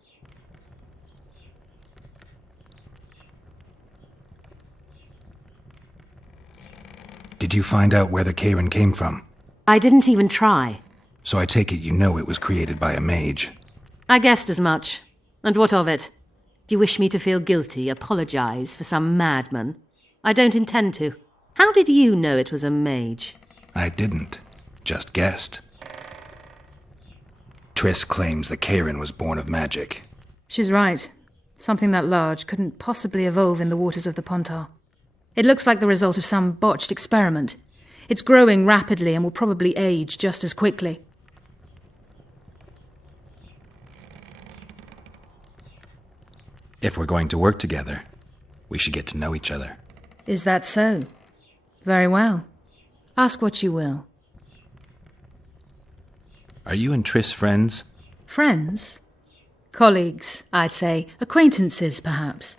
Did you find out where the Karen came from? I didn't even try. So I take it you know it was created by a mage. I guessed as much. And what of it? Do you wish me to feel guilty, apologize for some madman? I don't intend to. How did you know it was a mage? I didn't. Just guessed. Triss claims the Karen was born of magic. She's right. Something that large couldn't possibly evolve in the waters of the Pontar. It looks like the result of some botched experiment. It's growing rapidly and will probably age just as quickly. If we're going to work together, we should get to know each other. Is that so? Very well. Ask what you will. Are you and Triss friends? Friends? Colleagues, I'd say. Acquaintances, perhaps.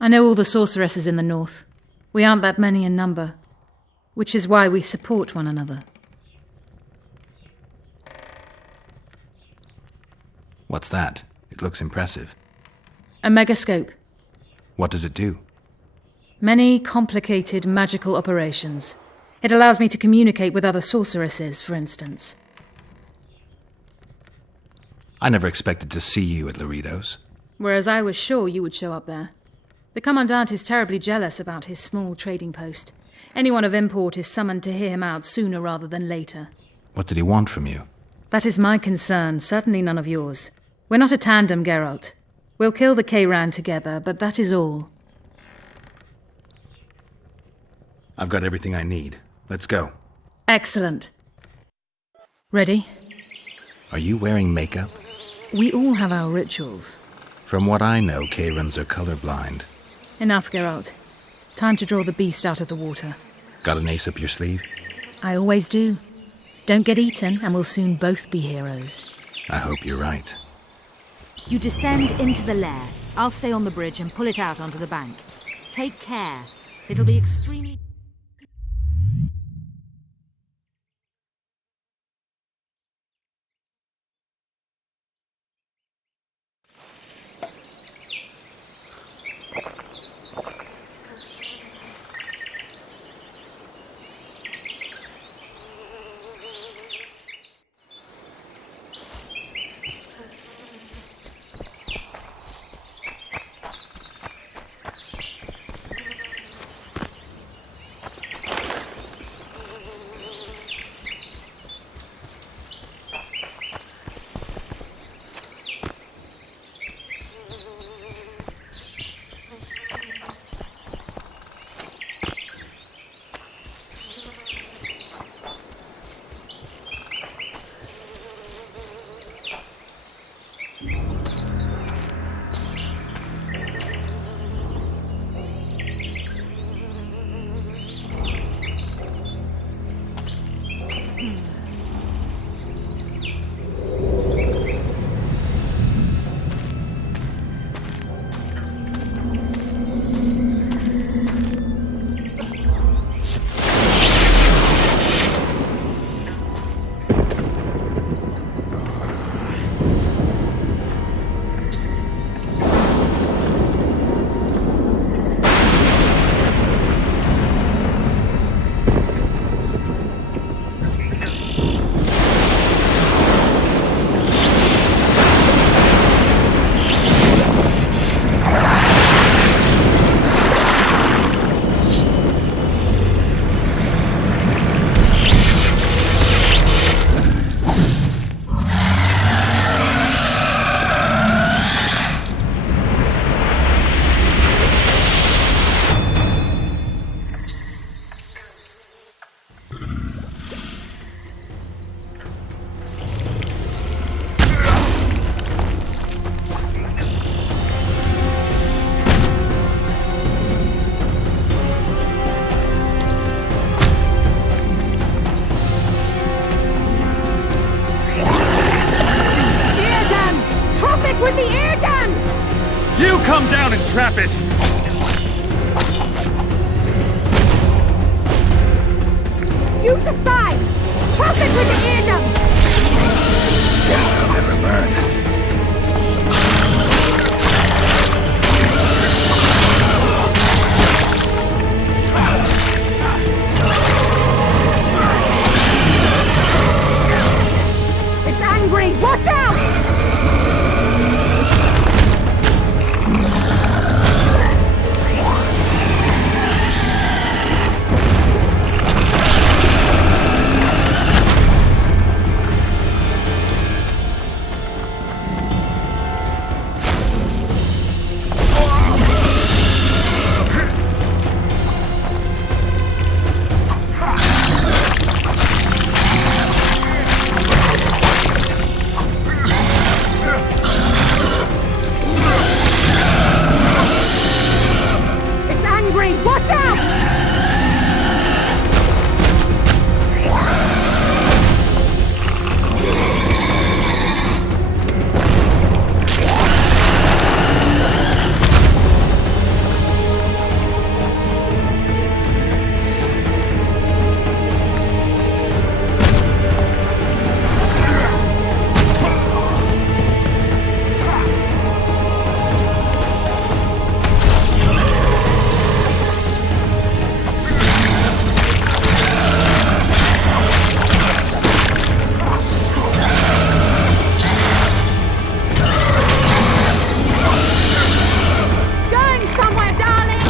I know all the sorceresses in the north. We aren't that many in number, which is why we support one another. What's that? It looks impressive. A megascope. What does it do? Many complicated magical operations. It allows me to communicate with other sorceresses, for instance. I never expected to see you at Laredo's. Whereas I was sure you would show up there. The Commandant is terribly jealous about his small trading post. Anyone of import is summoned to hear him out sooner rather than later. What did he want from you? That is my concern, certainly none of yours. We're not a tandem, Geralt. We'll kill the Kayran together, but that is all. I've got everything I need. Let's go. Excellent. Ready? Are you wearing makeup? We all have our rituals. From what I know, Kayrans are colorblind. Enough, Geralt. Time to draw the beast out of the water. Got an ace up your sleeve? I always do. Don't get eaten, and we'll soon both be heroes. I hope you're right. You descend into the lair. I'll stay on the bridge and pull it out onto the bank. Take care. It'll be extremely... come down and trap it! Use the sign! Trap it with the eardrum! Guess they'll never learn. It's angry! Watch out! It's angry! Watch out! Going somewhere, darling!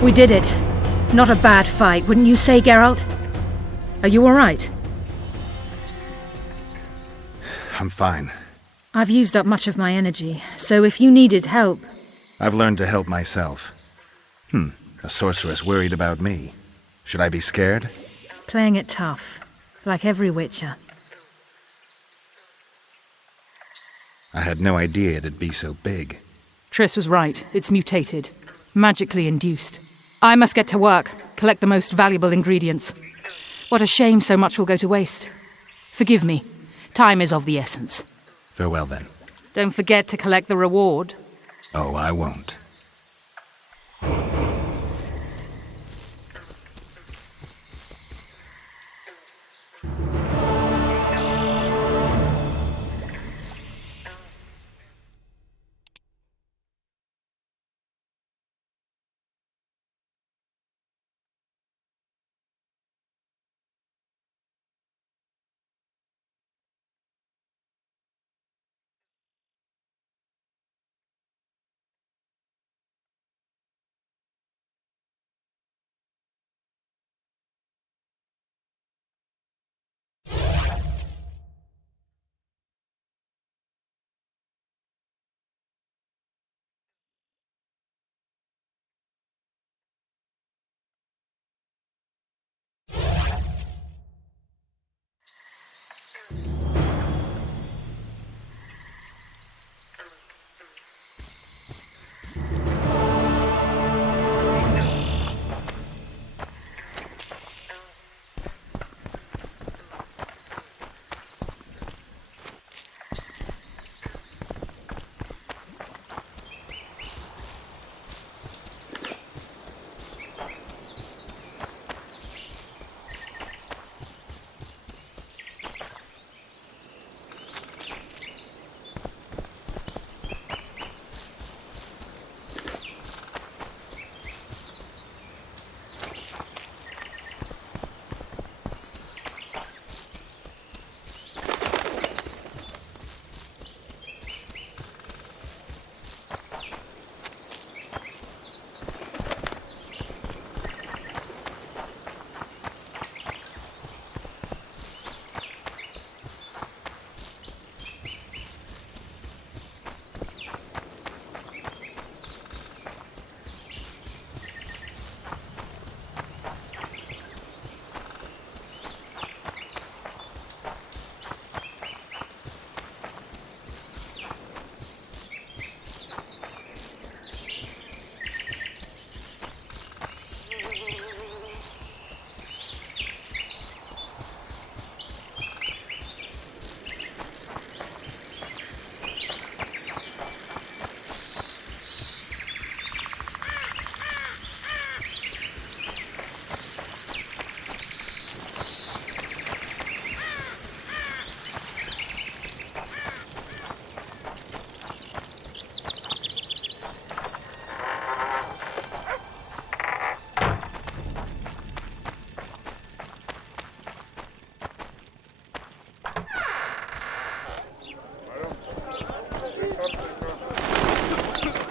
We did it. Not a bad fight, wouldn't you say, Geralt? Are you all right? I'm fine. I've used up much of my energy, so if you needed help... I've learned to help myself. A sorceress worried about me. Should I be scared? Playing it tough, like every Witcher. I had no idea it'd be so big. Triss was right. It's mutated. Magically induced. I must get to work, collect the most valuable ingredients. What a shame so much will go to waste. Forgive me. Time is of the essence. Farewell, then. Don't forget to collect the reward. Oh, I won't.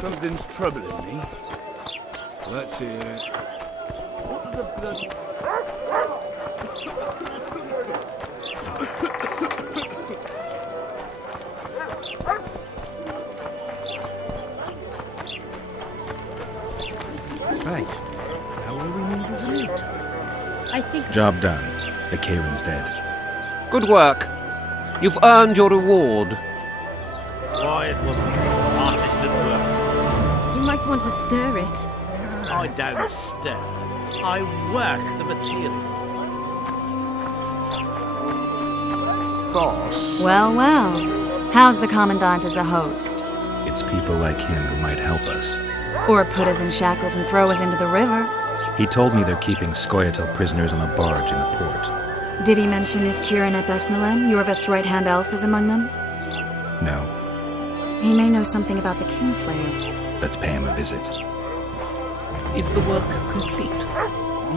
Something's troubling me. Let's hear it. What does a bloody... Right. How will we need his loot? I think... Job done. The Kieran's dead. Good work. You've earned your reward. Quiet, woman. Artisan work. You might want to stir it. I don't stir. I work the material. Boss? Well, well. How's the Commandant as a host? It's people like him who might help us. Or put us in shackles and throw us into the river. He told me they're keeping Scoia'tael prisoners on a barge in the port. Did he mention if Kieran ep Esnalen, Yorvet's right-hand elf, is among them? No. He may know something about the Kingslayer. Let's pay him a visit. Is the work complete?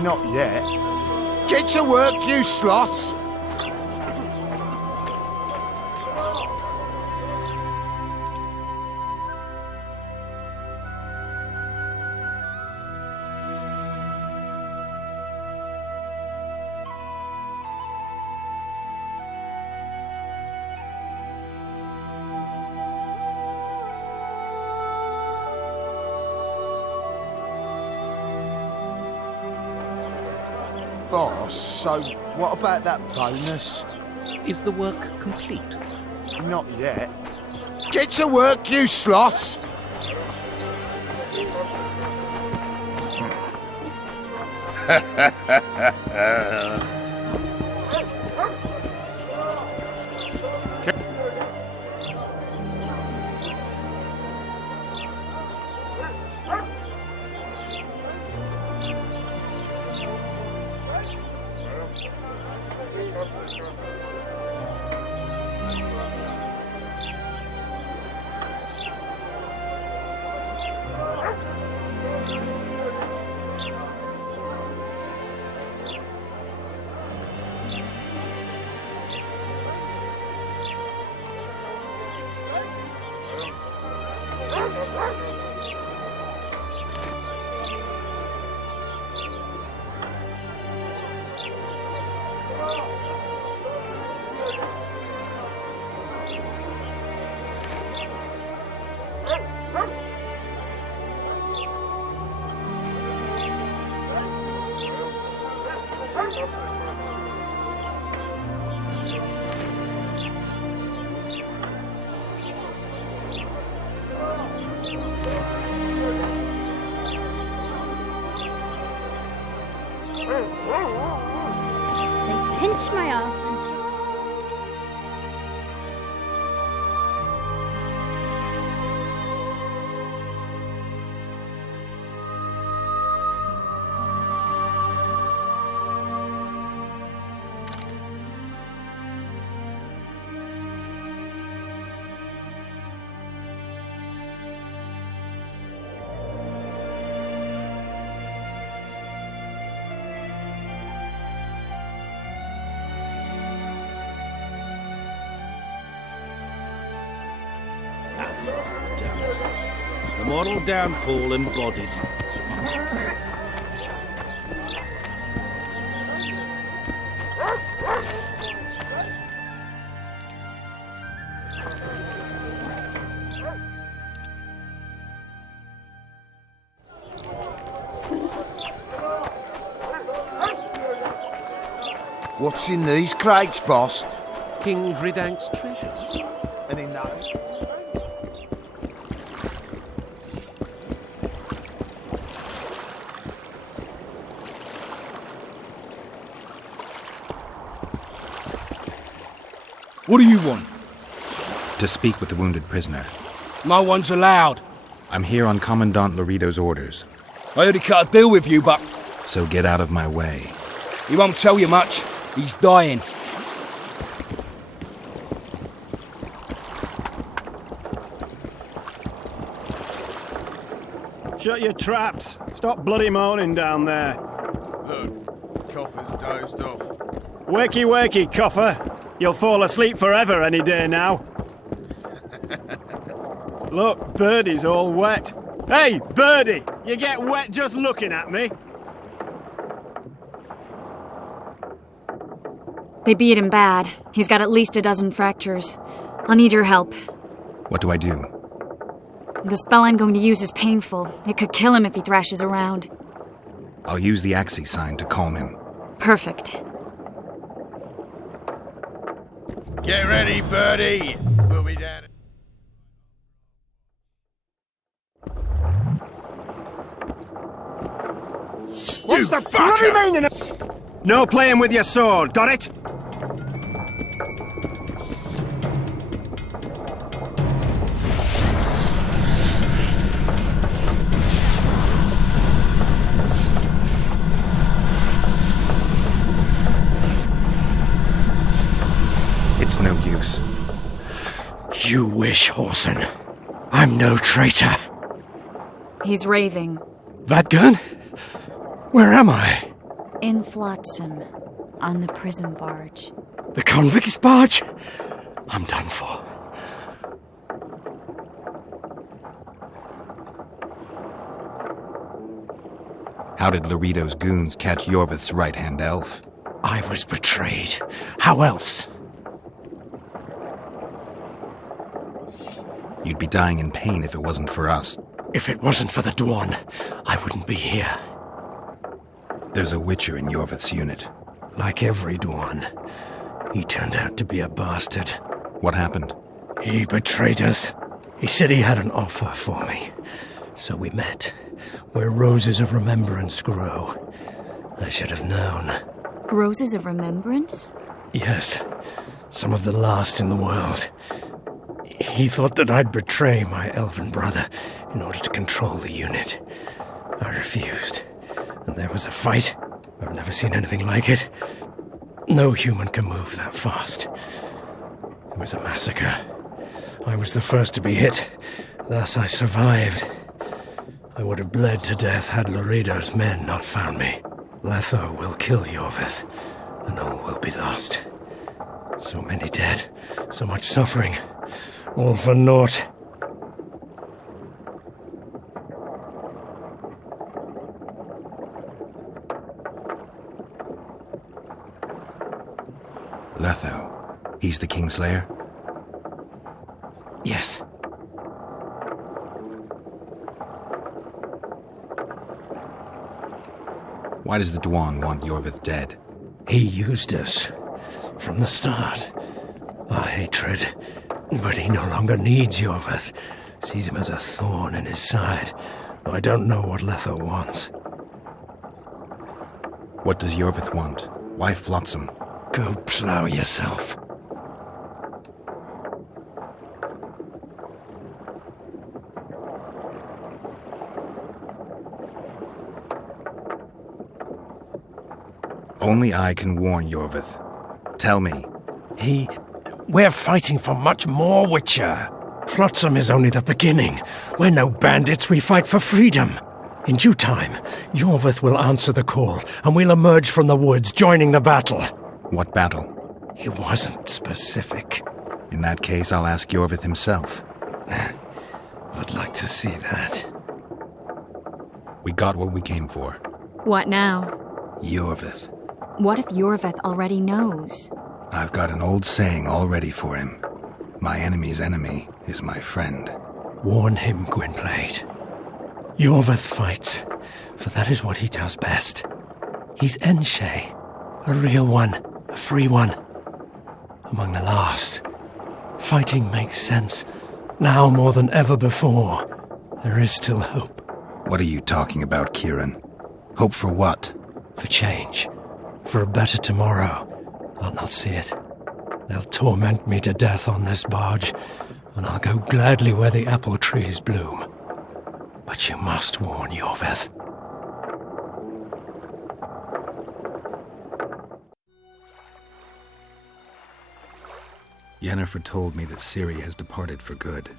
Not yet. Get to work, you sloths! Boss, so what about that bonus? Is the work complete? Not yet. Get to work, you sloths! Pinch my arse and... The moral downfall embodied. What's in these crates, boss? King Vridank's treasures. Any knowledge? What do you want? To speak with the wounded prisoner. No one's allowed. I'm here on Commandant Laredo's orders. I already cut a deal with you, but... So get out of my way. He won't tell you much. He's dying. Shut your traps. Stop bloody moaning down there. Look, Coffer's dozed off. Wakey, wakey, Coffer. You'll fall asleep forever any day now. Look, Birdie's all wet. Hey, Birdie! You get wet just looking at me. They beat him bad. He's got at least a dozen fractures. I'll need your help. What do I do? The spell I'm going to use is painful. It could kill him if he thrashes around. I'll use the Axii sign to calm him. Perfect. Get ready, Birdie. We'll be down. What's the bloody meaning of... No playing with your sword, got it? It's no use. You wish, Horson. I'm no traitor. He's raving. Vadgun? Where am I? In Flotsam, on the prison barge. The convict's barge? I'm done for. How did Loredo's goons catch Yorvith's right-hand elf? I was betrayed. How else? You'd be dying in pain if it wasn't for us. If it wasn't for the Dwan, I wouldn't be here. There's a Witcher in Yorvith's unit. Like every Dwan, he turned out to be a bastard. What happened? He betrayed us. He said he had an offer for me. So we met, where roses of remembrance grow. I should have known. Roses of remembrance? Yes, some of the last in the world. He thought that I'd betray my elven brother in order to control the unit. I refused, and there was a fight. I've never seen anything like it. No human can move that fast. It was a massacre. I was the first to be hit, thus I survived. I would have bled to death had Loredo's men not found me. Letho will kill Yorvith, and all will be lost. So many dead, so much suffering, all for naught. Letho. He's the Kingslayer? Yes. Why does the Dwan want Yorvith dead? He used us from the start. Our hatred. But he no longer needs Yorvith. Sees him as a thorn in his side. Though I don't know what Letho wants. What does Yorvith want? Why Flotsam? Go plough yourself. Only I can warn Yorvith. Tell me. We're fighting for much more, Witcher. Flotsam is only the beginning. We're no bandits, we fight for freedom. In due time, Yorvith will answer the call, and we'll emerge from the woods, joining the battle. What battle? He wasn't specific. In that case, I'll ask Yorvith himself. I'd like to see that. We got what we came for. What now? Yorvith. What if Yorvith already knows? I've got an old saying all ready for him. My enemy's enemy is my friend. Warn him, Gwynblade. Yorvith fights, for that is what he does best. He's Enshe, a real one, a free one. Among the last. Fighting makes sense. Now more than ever before. There is still hope. What are you talking about, Kieran? Hope for what? For change. For a better tomorrow. I'll not see it. They'll torment me to death on this barge, and I'll go gladly where the apple trees bloom. But you must warn Yorvith. Yennefer told me that Ciri has departed for good.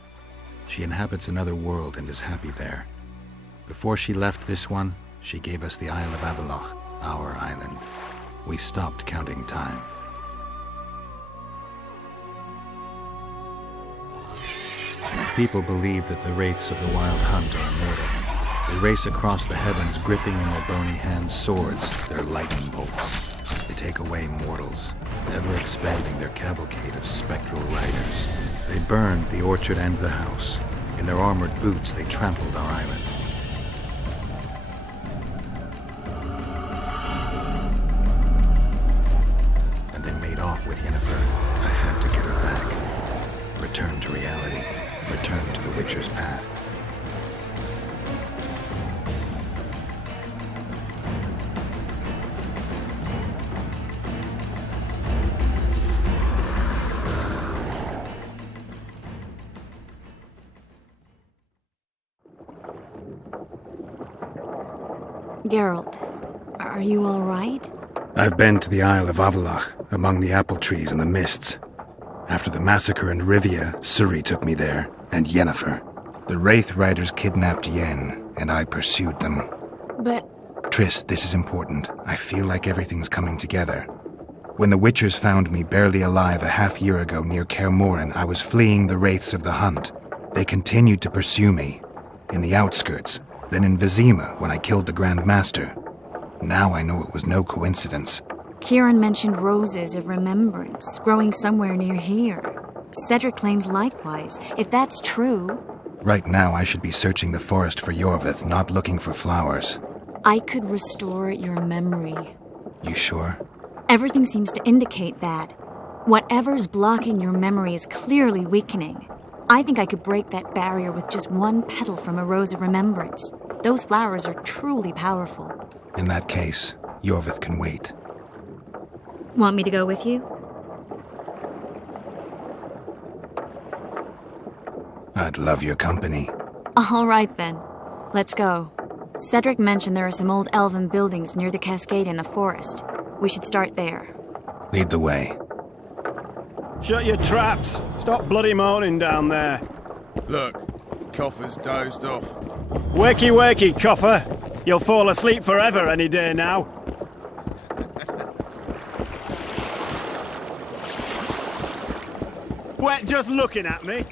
She inhabits another world and is happy there. Before she left this one, she gave us the Isle of Avallac'h, our island. We stopped counting time. people believe that the wraiths of the Wild Hunt are immortal. They race across the heavens, gripping in their bony hands swords, their lightning bolts. They take away mortals, ever expanding their cavalcade of spectral riders. They burned the orchard and the house. In their armored boots, they trampled our island. And they made off with Yennefer. I had to get her back. Return to reality. Return to the Witcher's path. Geralt, are you all right? I've been to the Isle of Avallac'h, among the apple trees and the mists. After the massacre in Rivia, Ciri took me there, and Yennefer. The Wraith Riders kidnapped Yen, and I pursued them. But... Triss, this is important. I feel like everything's coming together. When the Witchers found me barely alive a half-year ago near Kaer Morhen, I was fleeing the Wraiths of the Hunt. They continued to pursue me, in the outskirts, then in Vizima when I killed the Grand Master. Now I know it was no coincidence. Kieran mentioned roses of remembrance growing somewhere near here. Cedric claims likewise. If that's true... Right now I should be searching the forest for Yorvith, not looking for flowers. I could restore your memory. You sure? Everything seems to indicate that. Whatever's blocking your memory is clearly weakening. I think I could break that barrier with just one petal from a rose of remembrance. Those flowers are truly powerful. In that case, Yorvith can wait. Want me to go with you? I'd love your company. All right then. Let's go. Cedric mentioned there are some old elven buildings near the cascade in the forest. We should start there. Lead the way. Shut your traps. Stop bloody moaning down there. Look, Coffer's dozed off. Wakey, wakey, Coffer. You'll fall asleep forever any day now. Wet just looking at me.